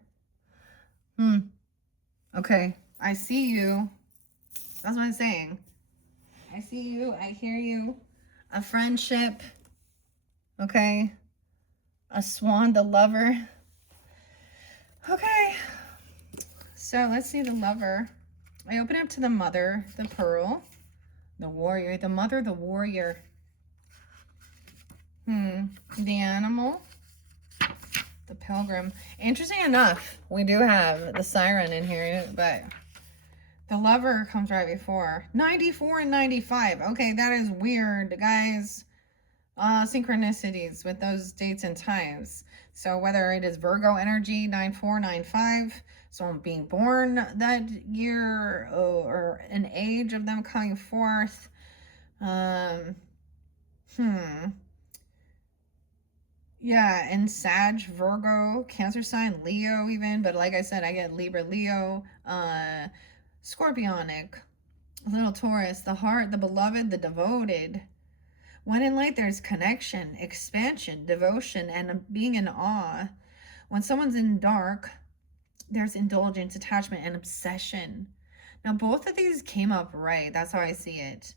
Okay, I see you. That's what I'm saying. I see you. I hear you. A friendship. Okay. A swan, the lover. Okay. So let's see the lover. I open up to the mother, the pearl, the warrior, the mother, the warrior. The animal, the pilgrim. Interesting enough, we do have the siren in here, but the lover comes right before. 94 and 95. Okay, that is weird, guys. Synchronicities with those dates and times. So whether it is Virgo energy, 9495, someone being born that year, or an age of them coming forth. Yeah, and Sag, Virgo, Cancer sign, Leo even, but like I said, I get Libra, Leo, Scorpionic, little Taurus, the heart, the beloved, the devoted. When in light, there's connection, expansion, devotion, and being in awe. When someone's in dark, there's indulgence, attachment, and obsession. Now, both of these came up right. That's how I see it.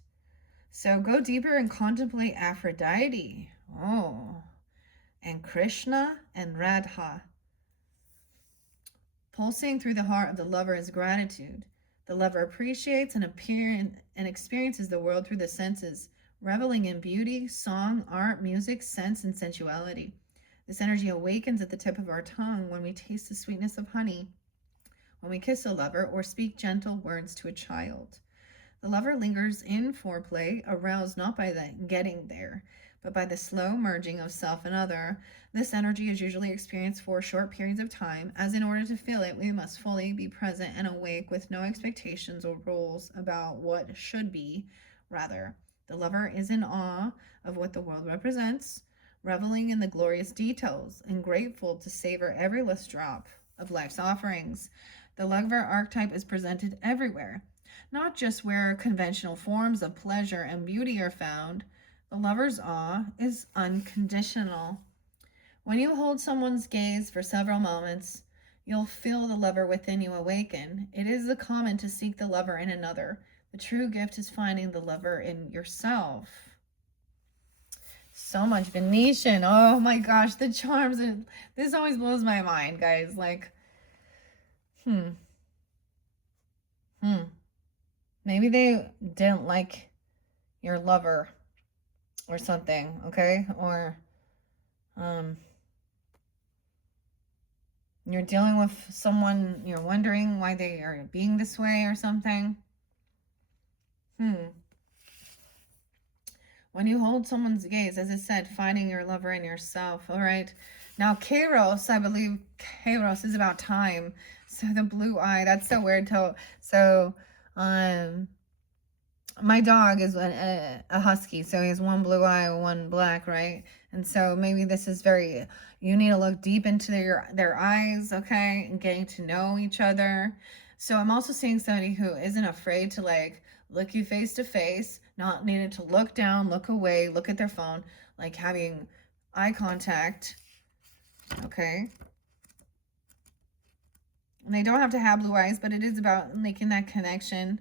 So go deeper and contemplate Aphrodite. Oh. And Krishna and Radha. Pulsing through the heart of the lover is gratitude. The lover appreciates and experiences the world through the senses, reveling in beauty, song, art, music, sense, and sensuality. This energy awakens at the tip of our tongue when we taste the sweetness of honey, when we kiss a lover or speak gentle words to a child. The lover lingers in foreplay, aroused not by the getting there, but by the slow merging of self and other. This energy is usually experienced for short periods of time, as in order to feel it, we must fully be present and awake with no expectations or rules about what should be. Rather, the lover is in awe of what the world represents, reveling in the glorious details, and grateful to savor every last drop of life's offerings. The lover archetype is presented everywhere, not just where conventional forms of pleasure and beauty are found. The lover's awe is unconditional. When you hold someone's gaze for several moments, you'll feel the lover within you awaken. It is common to seek the lover in another. The true gift is finding the lover in yourself. So much Venetian. Oh my gosh, the charms. This always blows my mind, guys. Like, maybe they didn't like your lover or something, okay? Or you're dealing with someone, you're wondering why they are being this way or something. When you hold someone's gaze, as I said, finding your lover in yourself. All right. Now, Kairos, I believe Kairos is about time. So the blue eye, that's so weird. So, my dog is a husky, so he has one blue eye, one black, right? And so maybe this is you need to look deep into their eyes, okay, and getting to know each other. So I'm also seeing somebody who isn't afraid to like look you face to face, not needing to look down, look away, look at their phone, like having eye contact. Okay. And they don't have to have blue eyes, but it is about making that connection.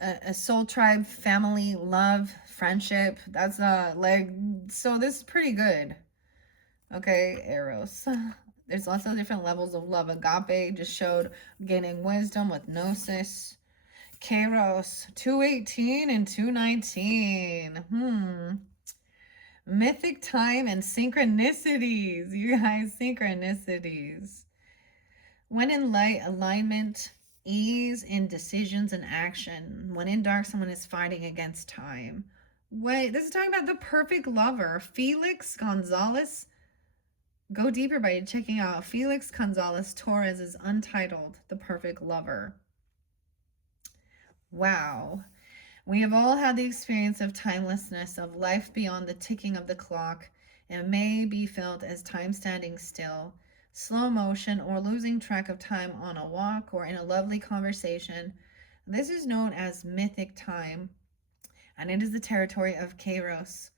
A soul tribe, family, love, friendship. That's like, so this is pretty good. Okay, Eros. There's lots of different levels of love. Agape just showed gaining wisdom with Gnosis. Kairos, 218 and 219. Mythic time and synchronicities. You guys, synchronicities. When in light, alignment, ease in decisions and action. When in dark, someone is fighting against time. Wait, this is talking about the perfect lover. Felix Gonzalez. Go deeper by checking out Felix Gonzalez Torres's Untitled, The Perfect Lover. Wow. We have all had the experience of timelessness, of life beyond the ticking of the clock. It may be felt as time standing still, slow motion, or losing track of time on a walk or in a lovely conversation. This is known as mythic time, and it is the territory of Kairos.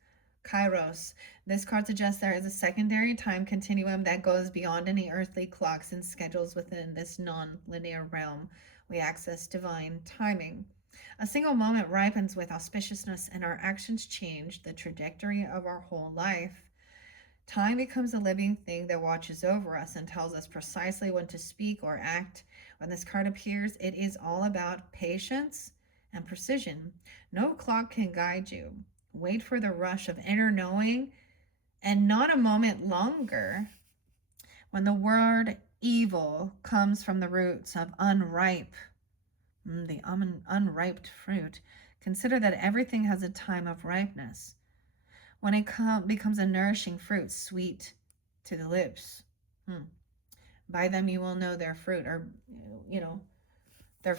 This card suggests there is a secondary time continuum that goes beyond any earthly clocks and schedules within this non-linear realm. We access divine timing. A single moment ripens with auspiciousness, and our actions change the trajectory of our whole life. Time becomes a living thing that watches over us and tells us precisely when to speak or act. When this card appears, it is all about patience and precision. No clock can guide you. Wait for the rush of inner knowing and not a moment longer. When the word evil comes from the roots of unripe, the unripe fruit, consider that everything has a time of ripeness. When it becomes a nourishing fruit, sweet to the lips, by them you will know their fruit, or their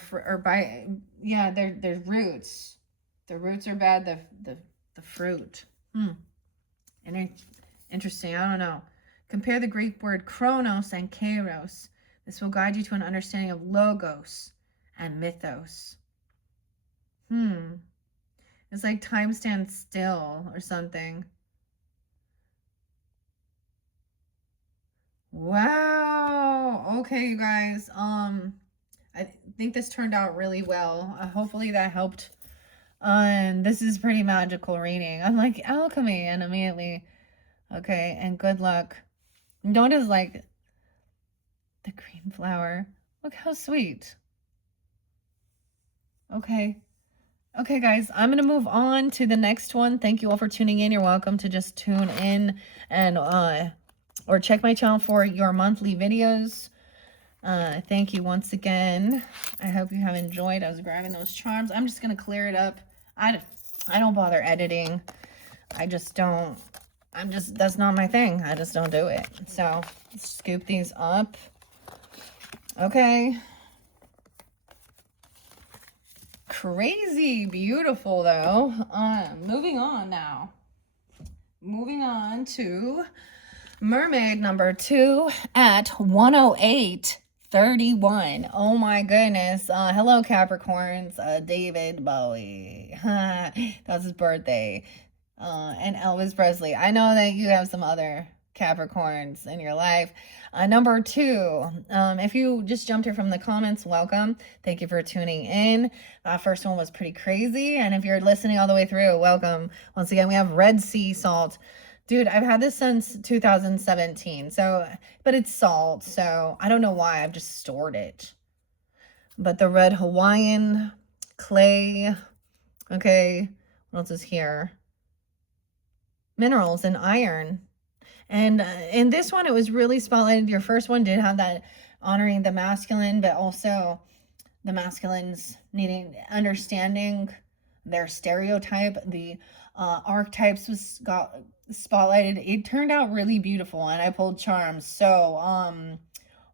their roots. The roots are bad. The fruit. And interesting. I don't know. Compare the Greek word chronos and kairos. This will guide you to an understanding of logos and mythos. It's like time stands still or something. Wow. Okay, you guys. I think this turned out really well. Hopefully that helped. And this is pretty magical reading. I'm like alchemy, and immediately, okay, and good luck. Notice like the green flower. Look how sweet. Okay. Okay, guys, I'm going to move on to the next one. Thank you all for tuning in. You're welcome to just tune in and or check my channel for your monthly videos. Thank you once again. I hope you have enjoyed. I was grabbing those charms. I'm just going to clear it up. I don't bother editing. I just don't. That's not my thing. I just don't do it. So, let's scoop these up. Okay. Crazy beautiful, though. Moving on now. Moving on to Mermaid number 2 at 108.31. Oh my goodness. Hello, Capricorns. David Bowie. That's his birthday. And Elvis Presley. I know that you have some other Capricorns in your life. Number 2, if you just jumped here from the comments, welcome. Thank you for tuning in. First one was pretty crazy. And if you're listening all the way through, welcome. Once again, we have Red Sea salt. Dude, I've had this since 2017. So, but it's salt. So I don't know why. I've just stored it. But the red Hawaiian clay. Okay. What else is here? Minerals and iron. And in this one, it was really spotlighted. Your first one did have that honoring the masculine, but also the masculines needing understanding their stereotype. The archetypes got spotlighted. It turned out really beautiful, and I pulled charms. So,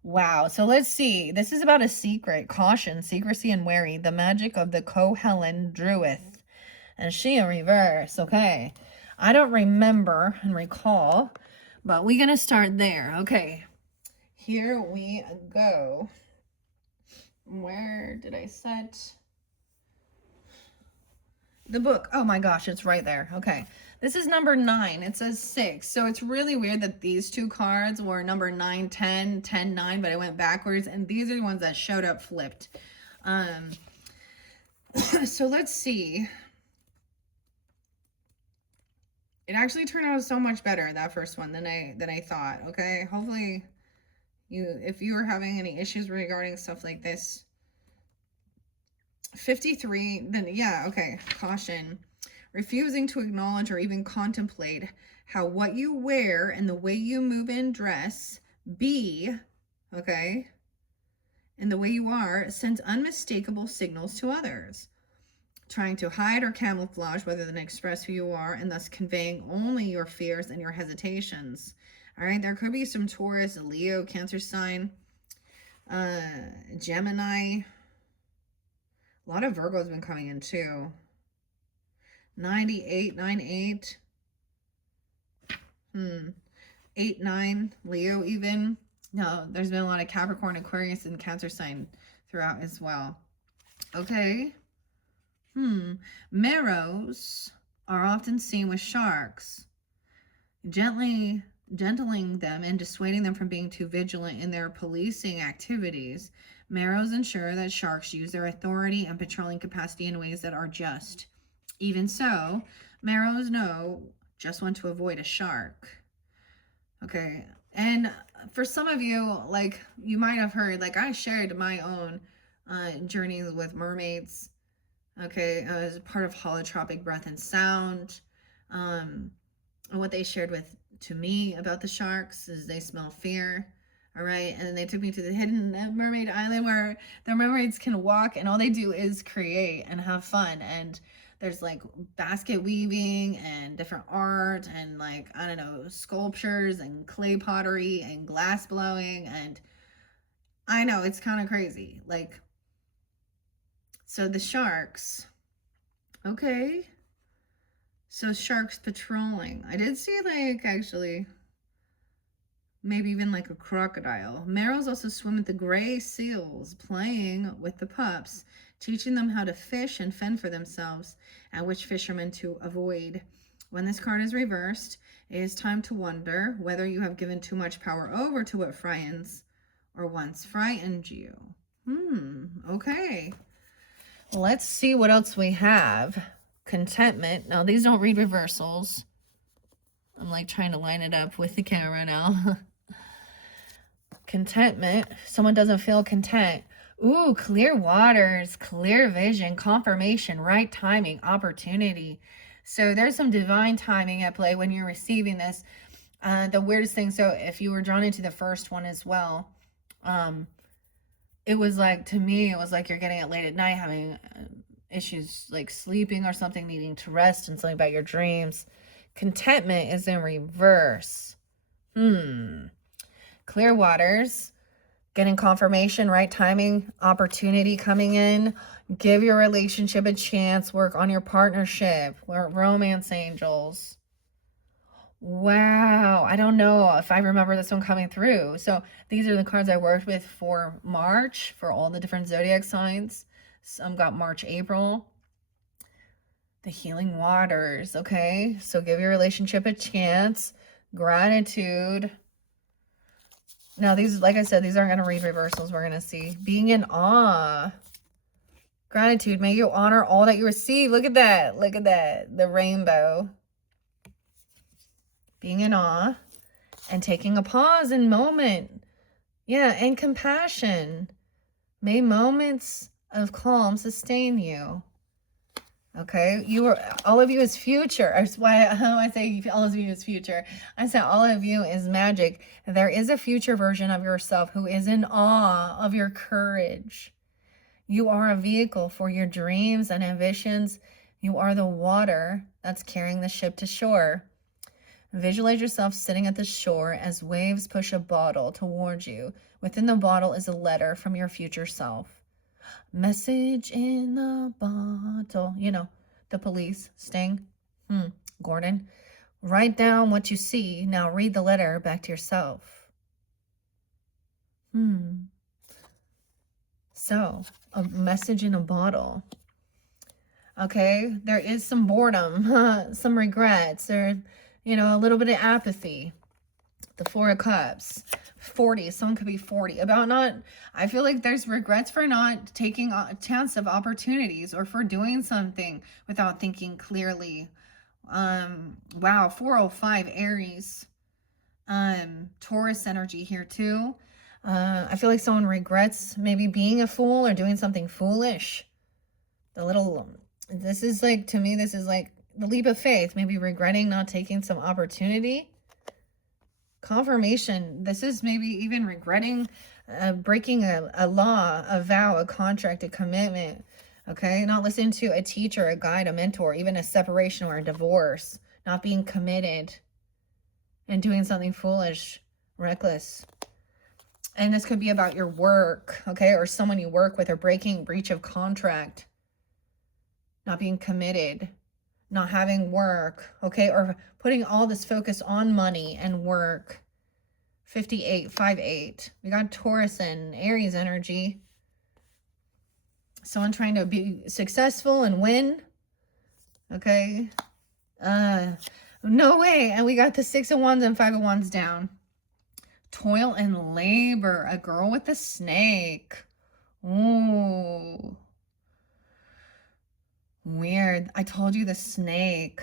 wow. So let's see. This is about a secret. Caution, secrecy, and wary. The magic of the Cohellen Druid. And she in reverse. Okay. I don't remember and recall, but we're going to start there. Okay. Here we go. Where did I set? The book. Oh my gosh, it's right there. Okay. This is number 9. It says 6. So it's really weird that these two cards were number 9, 10, 10, 9, but it went backwards. And these are the ones that showed up flipped. So let's see. It actually turned out so much better, that first one, than I thought. Okay. Hopefully if you were having any issues regarding stuff like this. 53, then yeah, okay. Caution. Refusing to acknowledge or even contemplate how what you wear and the way you move and dress be, okay, and the way you are sends unmistakable signals to others. Trying to hide or camouflage rather than express who you are, and thus conveying only your fears and your hesitations. All right, there could be some Taurus, Leo, Cancer sign, Gemini. A lot of Virgo's been coming in too. 98, 98. 8, 9, Leo even. No, there's been a lot of Capricorn, Aquarius, and Cancer sign throughout as well. Okay. Meros are often seen with sharks, gentling them and dissuading them from being too vigilant in their policing activities. Meros ensure that sharks use their authority and patrolling capacity in ways that are just. Even so, Meros know just when to avoid a shark. Okay, and for some of you, like, you might have heard, like, I shared my own journeys with mermaids. Okay, as part of holotropic breath and sound. And what they shared to me about the sharks is they smell fear. All right, and then they took me to the hidden mermaid island where the mermaids can walk and all they do is create and have fun. And there's like basket weaving and different art and, like, I don't know, sculptures and clay pottery and glass blowing. And I know it's kind of crazy. Like, so the sharks, okay. So sharks patrolling. I did see, like, actually, maybe even like a crocodile. Meros also swim with the gray seals, playing with the pups, teaching them how to fish and fend for themselves, and which fishermen to avoid. When this card is reversed, it is time to wonder whether you have given too much power over to what frightens or once frightened you. Okay. Let's see what else we have. Contentment. Now, these don't read reversals. I'm like trying to line it up with the camera now. Contentment. Someone doesn't feel content. Ooh, clear waters, clear vision, confirmation, right timing, opportunity. So there's some divine timing at play when you're receiving this. The weirdest thing, so if you were drawn into the first one as well, it was like, to me, it was like you're getting it late at night, having issues like sleeping or something, needing to rest, and something about your dreams. Contentment is in reverse. Clear waters, getting confirmation, right timing, opportunity coming in. Give your relationship a chance. Work on your partnership. We're romance angels. Wow, I don't know if I remember this one coming through. So these are the cards I worked with for March, for all the different zodiac signs. Some got March, April. The healing waters, okay? So give your relationship a chance. Gratitude. Now, these, like I said, these aren't going to read reversals. We're going to see. Being in awe. Gratitude. May you honor all that you receive. Look at that. Look at that. The rainbow. Being in awe. And taking a pause and moment. Yeah, and compassion. May moments of calm sustain you. Okay, all of you is future. That's why I say all of you is future. I said all of you is magic. There is a future version of yourself who is in awe of your courage. You are a vehicle for your dreams and ambitions. You are the water that's carrying the ship to shore. Visualize yourself sitting at the shore as waves push a bottle towards you. Within the bottle is a letter from your future self. Message in the bottle. You know, the police, Sting, Gordon. Write down what you see. Now read the letter back to yourself. So, a message in a bottle. Okay, there is some boredom, some regrets, or, you know, a little bit of apathy. The Four of Cups, 40, someone could be 40. About not, I feel like there's regrets for not taking a chance of opportunities or for doing something without thinking clearly. Wow, 405 Aries. Taurus energy here too. I feel like someone regrets maybe being a fool or doing something foolish. The little, this is like, to me, this is like the leap of faith, maybe regretting not taking some opportunity. Confirmation, this is maybe even regretting breaking a law, a vow, a contract, a commitment. Okay, not listening to a teacher, a guide, a mentor, even a separation or a divorce, not being committed and doing something foolish, reckless. And this could be about your work, okay, or someone you work with, or breach of contract, not being committed, not having work, okay, or putting all this focus on money and work. 58, 5-8. We got Taurus and Aries energy. Someone trying to be successful and win. Okay. No way. And we got the 6 of Wands and 5 of Wands down. Toil and labor. A girl with a snake. Ooh. Weird. I told you the snake.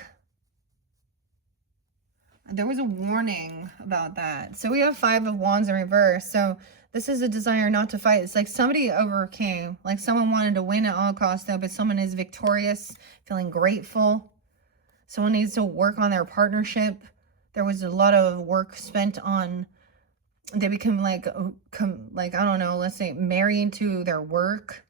There was a warning about that. So we have 5 of Wands in reverse. So this is a desire not to fight. It's like somebody overcame. Like someone wanted to win at all costs though, but someone is victorious, feeling grateful. Someone needs to work on their partnership. There was a lot of work spent on, they become like, I don't know, let's say married to their work.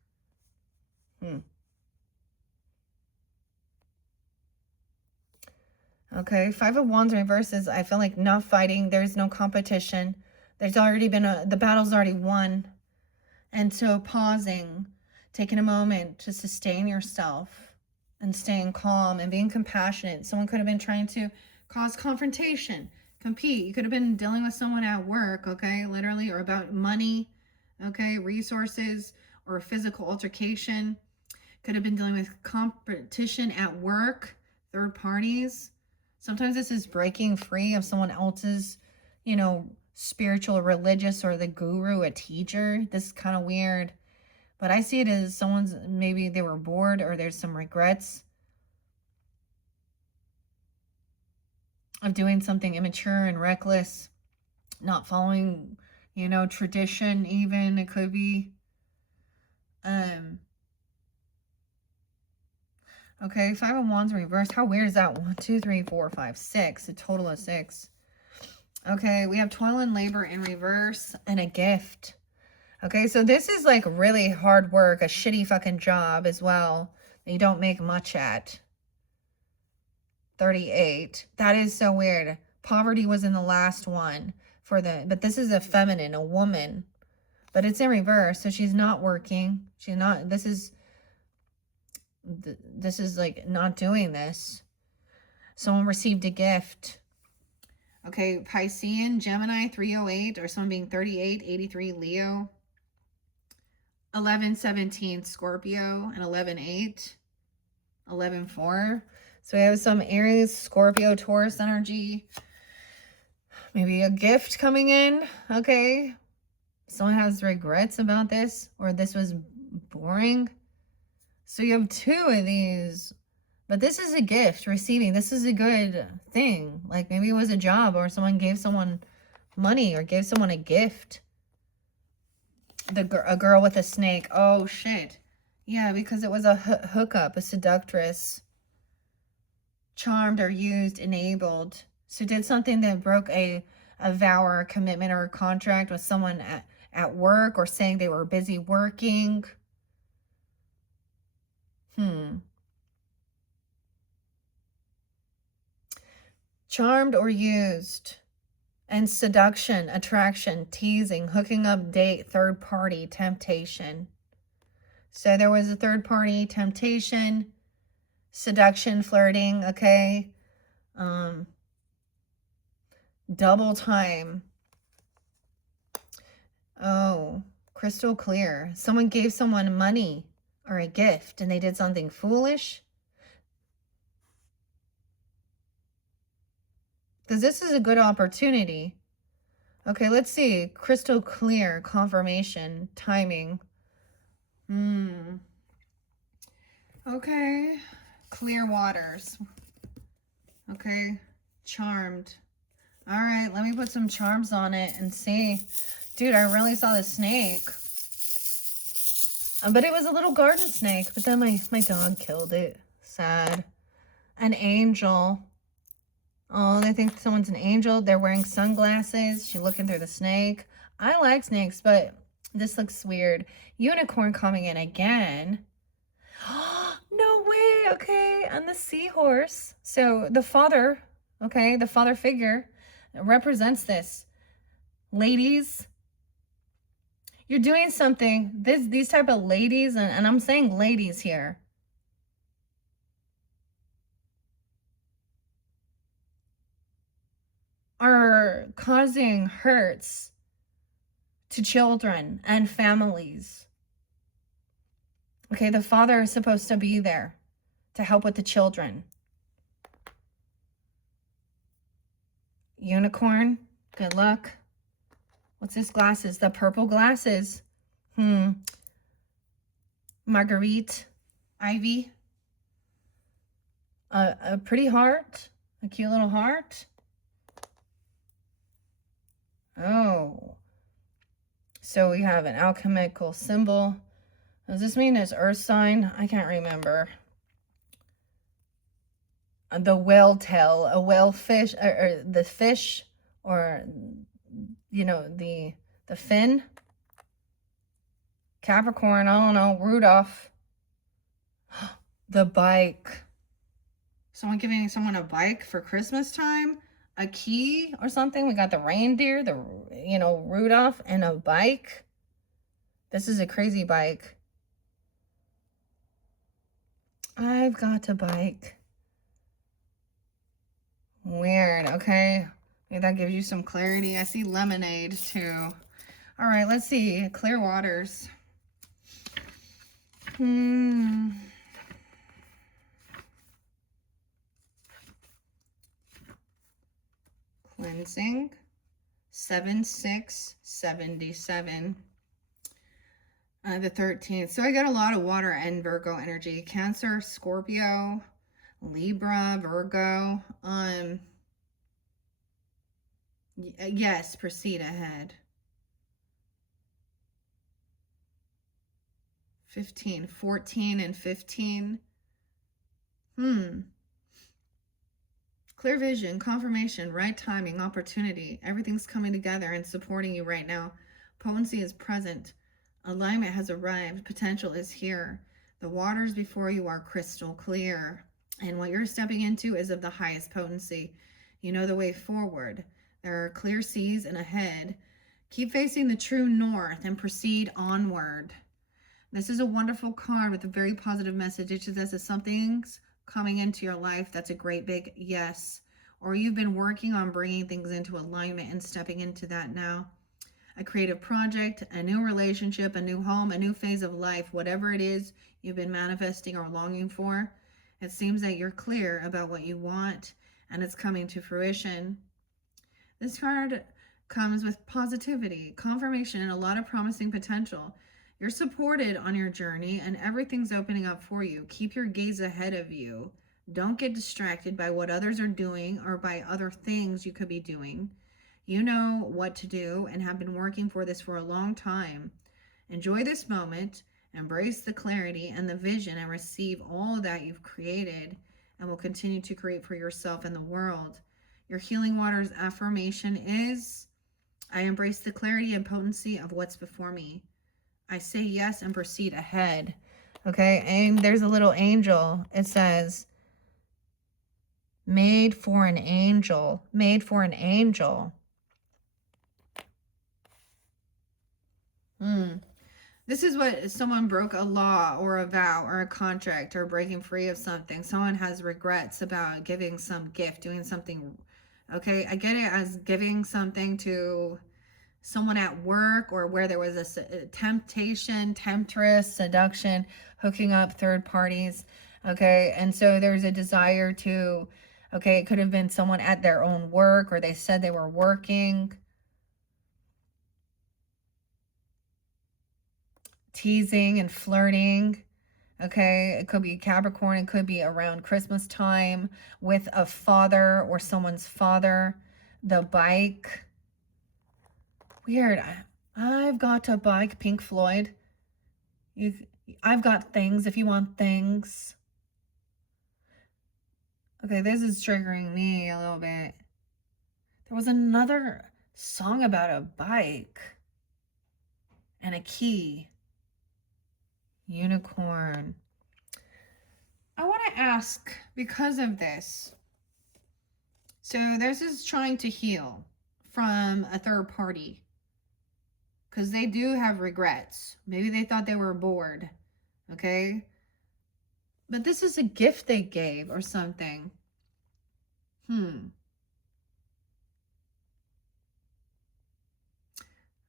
Okay, 5 of Wands reverses. I feel like not fighting. There's no competition. There's already been the battle's already won. And so pausing, taking a moment to sustain yourself and staying calm and being compassionate. Someone could have been trying to cause confrontation, compete. You could have been dealing with someone at work, okay, literally, or about money, okay, resources, or physical altercation. Could have been dealing with competition at work, third parties. Sometimes this is breaking free of someone else's, you know, spiritual, religious, or the guru, a teacher. This is kind of weird. But I see it as someone's, maybe they were bored or there's some regrets of doing something immature and reckless, not following, you know, tradition even. It could be. Okay, 5 of Wands reversed. How weird is that? 1, 2, 3, 4, 5, 6. A total of 6. Okay, we have toil and labor in reverse and a gift. Okay, so this is like really hard work, a shitty fucking job as well that you don't make much at. 38. That is so weird. Poverty was in the last one but this is a feminine, a woman. But it's in reverse, so she's not working. She's not, this is like not doing this. Someone received a gift. Okay, Piscean, Gemini, 308, or someone being 38, 83, Leo. 11-17, Scorpio, and 11-8, 11-4. So we have some Aries, Scorpio, Taurus energy. Maybe a gift coming in, okay? Someone has regrets about this, or this was boring. So you have 2 of these, but this is a gift, receiving. This is a good thing. Like maybe it was a job, or someone gave someone money or gave someone a gift. A girl with a snake. Oh, shit. Yeah, because it was a hookup, a seductress. Charmed or used, enabled. So did something that broke a vow or a commitment or a contract with someone at work, or saying they were busy working. Charmed or used. And seduction, attraction, teasing, hooking up, date, third party, temptation. So there was a third party, temptation, seduction, flirting, okay? Double time. Oh, crystal clear. Someone gave someone money or a gift and they did something foolish. Because this is a good opportunity. Okay, let's see. Crystal clear, confirmation, timing. Okay. Clear waters. Okay. Charmed. All right, let me put some charms on it and see. Dude, I really saw the snake. But it was a little garden snake. But then my dog killed it. Sad. An angel. Oh, they think someone's an angel. They're wearing sunglasses. She's looking through the snake. I like snakes, but this looks weird. Unicorn coming in again. No way. Okay. And the seahorse. So the father, okay, the father figure represents this. Ladies, you're doing something. These type of ladies, and I'm saying ladies here, are causing hurts to children and families. Okay, the father is supposed to be there to help with the children. Unicorn, good luck. What's this glasses? The purple glasses. Marguerite, Ivy. A pretty heart, a cute little heart. Oh. So we have an alchemical symbol. Does this mean it's earth sign? I can't remember. The whale tail, a whale fish, or the fish, or, you know, the fin. Capricorn, I don't know, Rudolph. The bike. Someone giving someone a bike for Christmas time? A key or something? We got the reindeer, the, you know, Rudolph, and a bike. This is a crazy bike. I've got a bike. Weird, okay. Maybe that gives you some clarity. I see lemonade too. All right, let's see. Clear waters. Cleansing. 7/6/77. The 13th. So I got a lot of water and Virgo energy. Cancer, Scorpio, Libra, Virgo. Yes, proceed ahead. 15, 14 and 15. Clear vision, confirmation, right timing, opportunity. Everything's coming together and supporting you right now. Potency is present. Alignment has arrived. Potential is here. The waters before you are crystal clear. And what you're stepping into is of the highest potency. You know the way forward. There are clear seas and ahead. Keep facing the true north and proceed onward. This is a wonderful card with a very positive message. It says that something's coming into your life that's a great big yes. Or you've been working on bringing things into alignment and stepping into that now. A creative project, a new relationship, a new home, a new phase of life, whatever it is you've been manifesting or longing for. It seems that you're clear about what you want and it's coming to fruition. This card comes with positivity, confirmation, and a lot of promising potential. You're supported on your journey and everything's opening up for you. Keep your gaze ahead of you. Don't get distracted by what others are doing or by other things you could be doing. You know what to do and have been working for this for a long time. Enjoy this moment, embrace the clarity and the vision, and receive all that you've created and will continue to create for yourself and the world. Your healing waters affirmation is, I embrace the clarity and potency of what's before me. I say yes and proceed ahead. Okay, and there's a little angel. It says, made for an angel. Made for an angel. This is what someone broke a law or a vow or a contract or breaking free of something. Someone has regrets about giving some gift, doing something. Okay, I get it as giving something to someone at work or where there was a temptation, temptress, seduction, hooking up third parties. Okay, and so there's a desire to Okay, it could have been someone at their own work, or they said they were working. Teasing and flirting. Okay, it could be Capricorn. It could be around Christmas time with a father or someone's father. The bike. Weird. I've got a bike, Pink Floyd. I've got things if you want things. Okay, this is triggering me a little bit. There was another song about a bike and a key. Unicorn. I want to ask, because of this, so this is trying to heal from a third party, because they do have regrets. Maybe they thought they were bored, okay? But this is a gift they gave or something.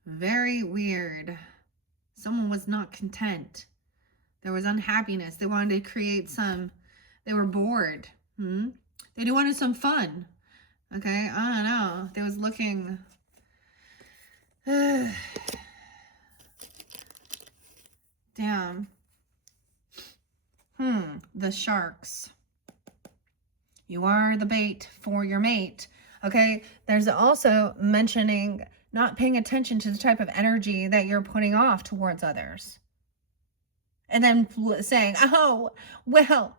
Very weird. Someone was not content. There was unhappiness. They wanted to create some, they were bored. They wanted some fun. Okay, I don't know. They was looking. Damn. The sharks. You are the bait for your mate. Okay, there's also mentioning not paying attention to the type of energy that you're putting off towards others. And then saying, oh, well,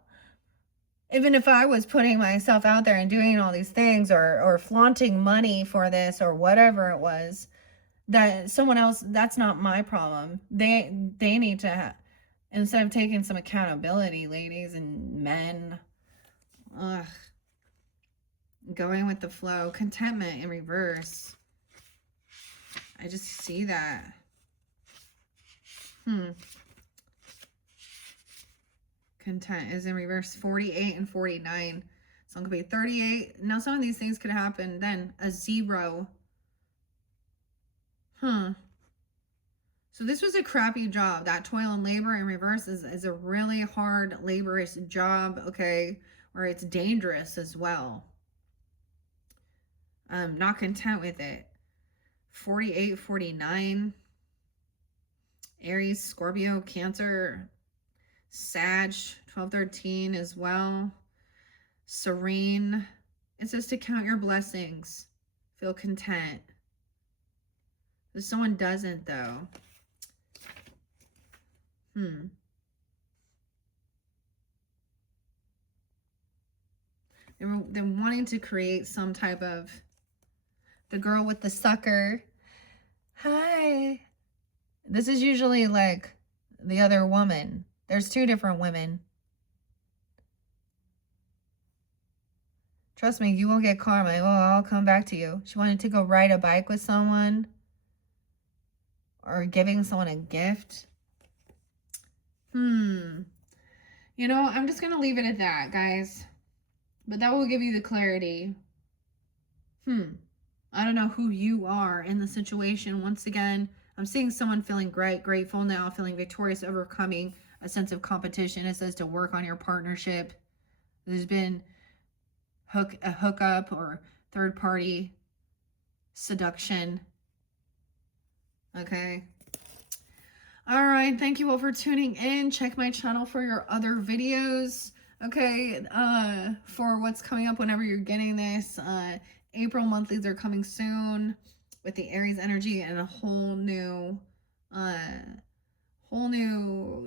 even if I was putting myself out there and doing all these things, or flaunting money for this or whatever it was, that someone else, that's not my problem. They need to instead of taking some accountability, ladies and men. Ugh. Going with the flow. Contentment in reverse. I just see that. Content is in reverse. 48 and 49. So it could be 38. Now some of these things could happen. Then a 0. So this was a crappy job. That toil and labor in reverse is a really hard, laborious job, okay? Or it's dangerous as well. I'm not content with it. 48, 49. Aries, Scorpio, Cancer, Sag, 12, 13 as well. Serene. It says to count your blessings. Feel content. If someone doesn't, though. They're wanting to create some type of, the girl with the sucker. Hi. This is usually like the other woman. There's 2 different women. Trust me, you will get karma. Oh, I'll come back to you. She wanted to go ride a bike with someone. Or giving someone a gift. You know, I'm just going to leave it at that, guys. But that will give you the clarity. I don't know who you are in the situation. Once again, I'm seeing someone feeling grateful now, feeling victorious, overcoming a sense of competition. It says to work on your partnership. There's been a hookup or third party seduction. Okay. All right. Thank you all for tuning in. Check my channel for your other videos. Okay. For what's coming up whenever you're getting this. April monthlies are coming soon with the Aries energy and a whole new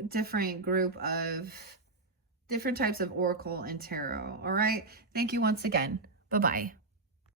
different group of different types of oracle and tarot. All right. Thank you once again. Bye-bye.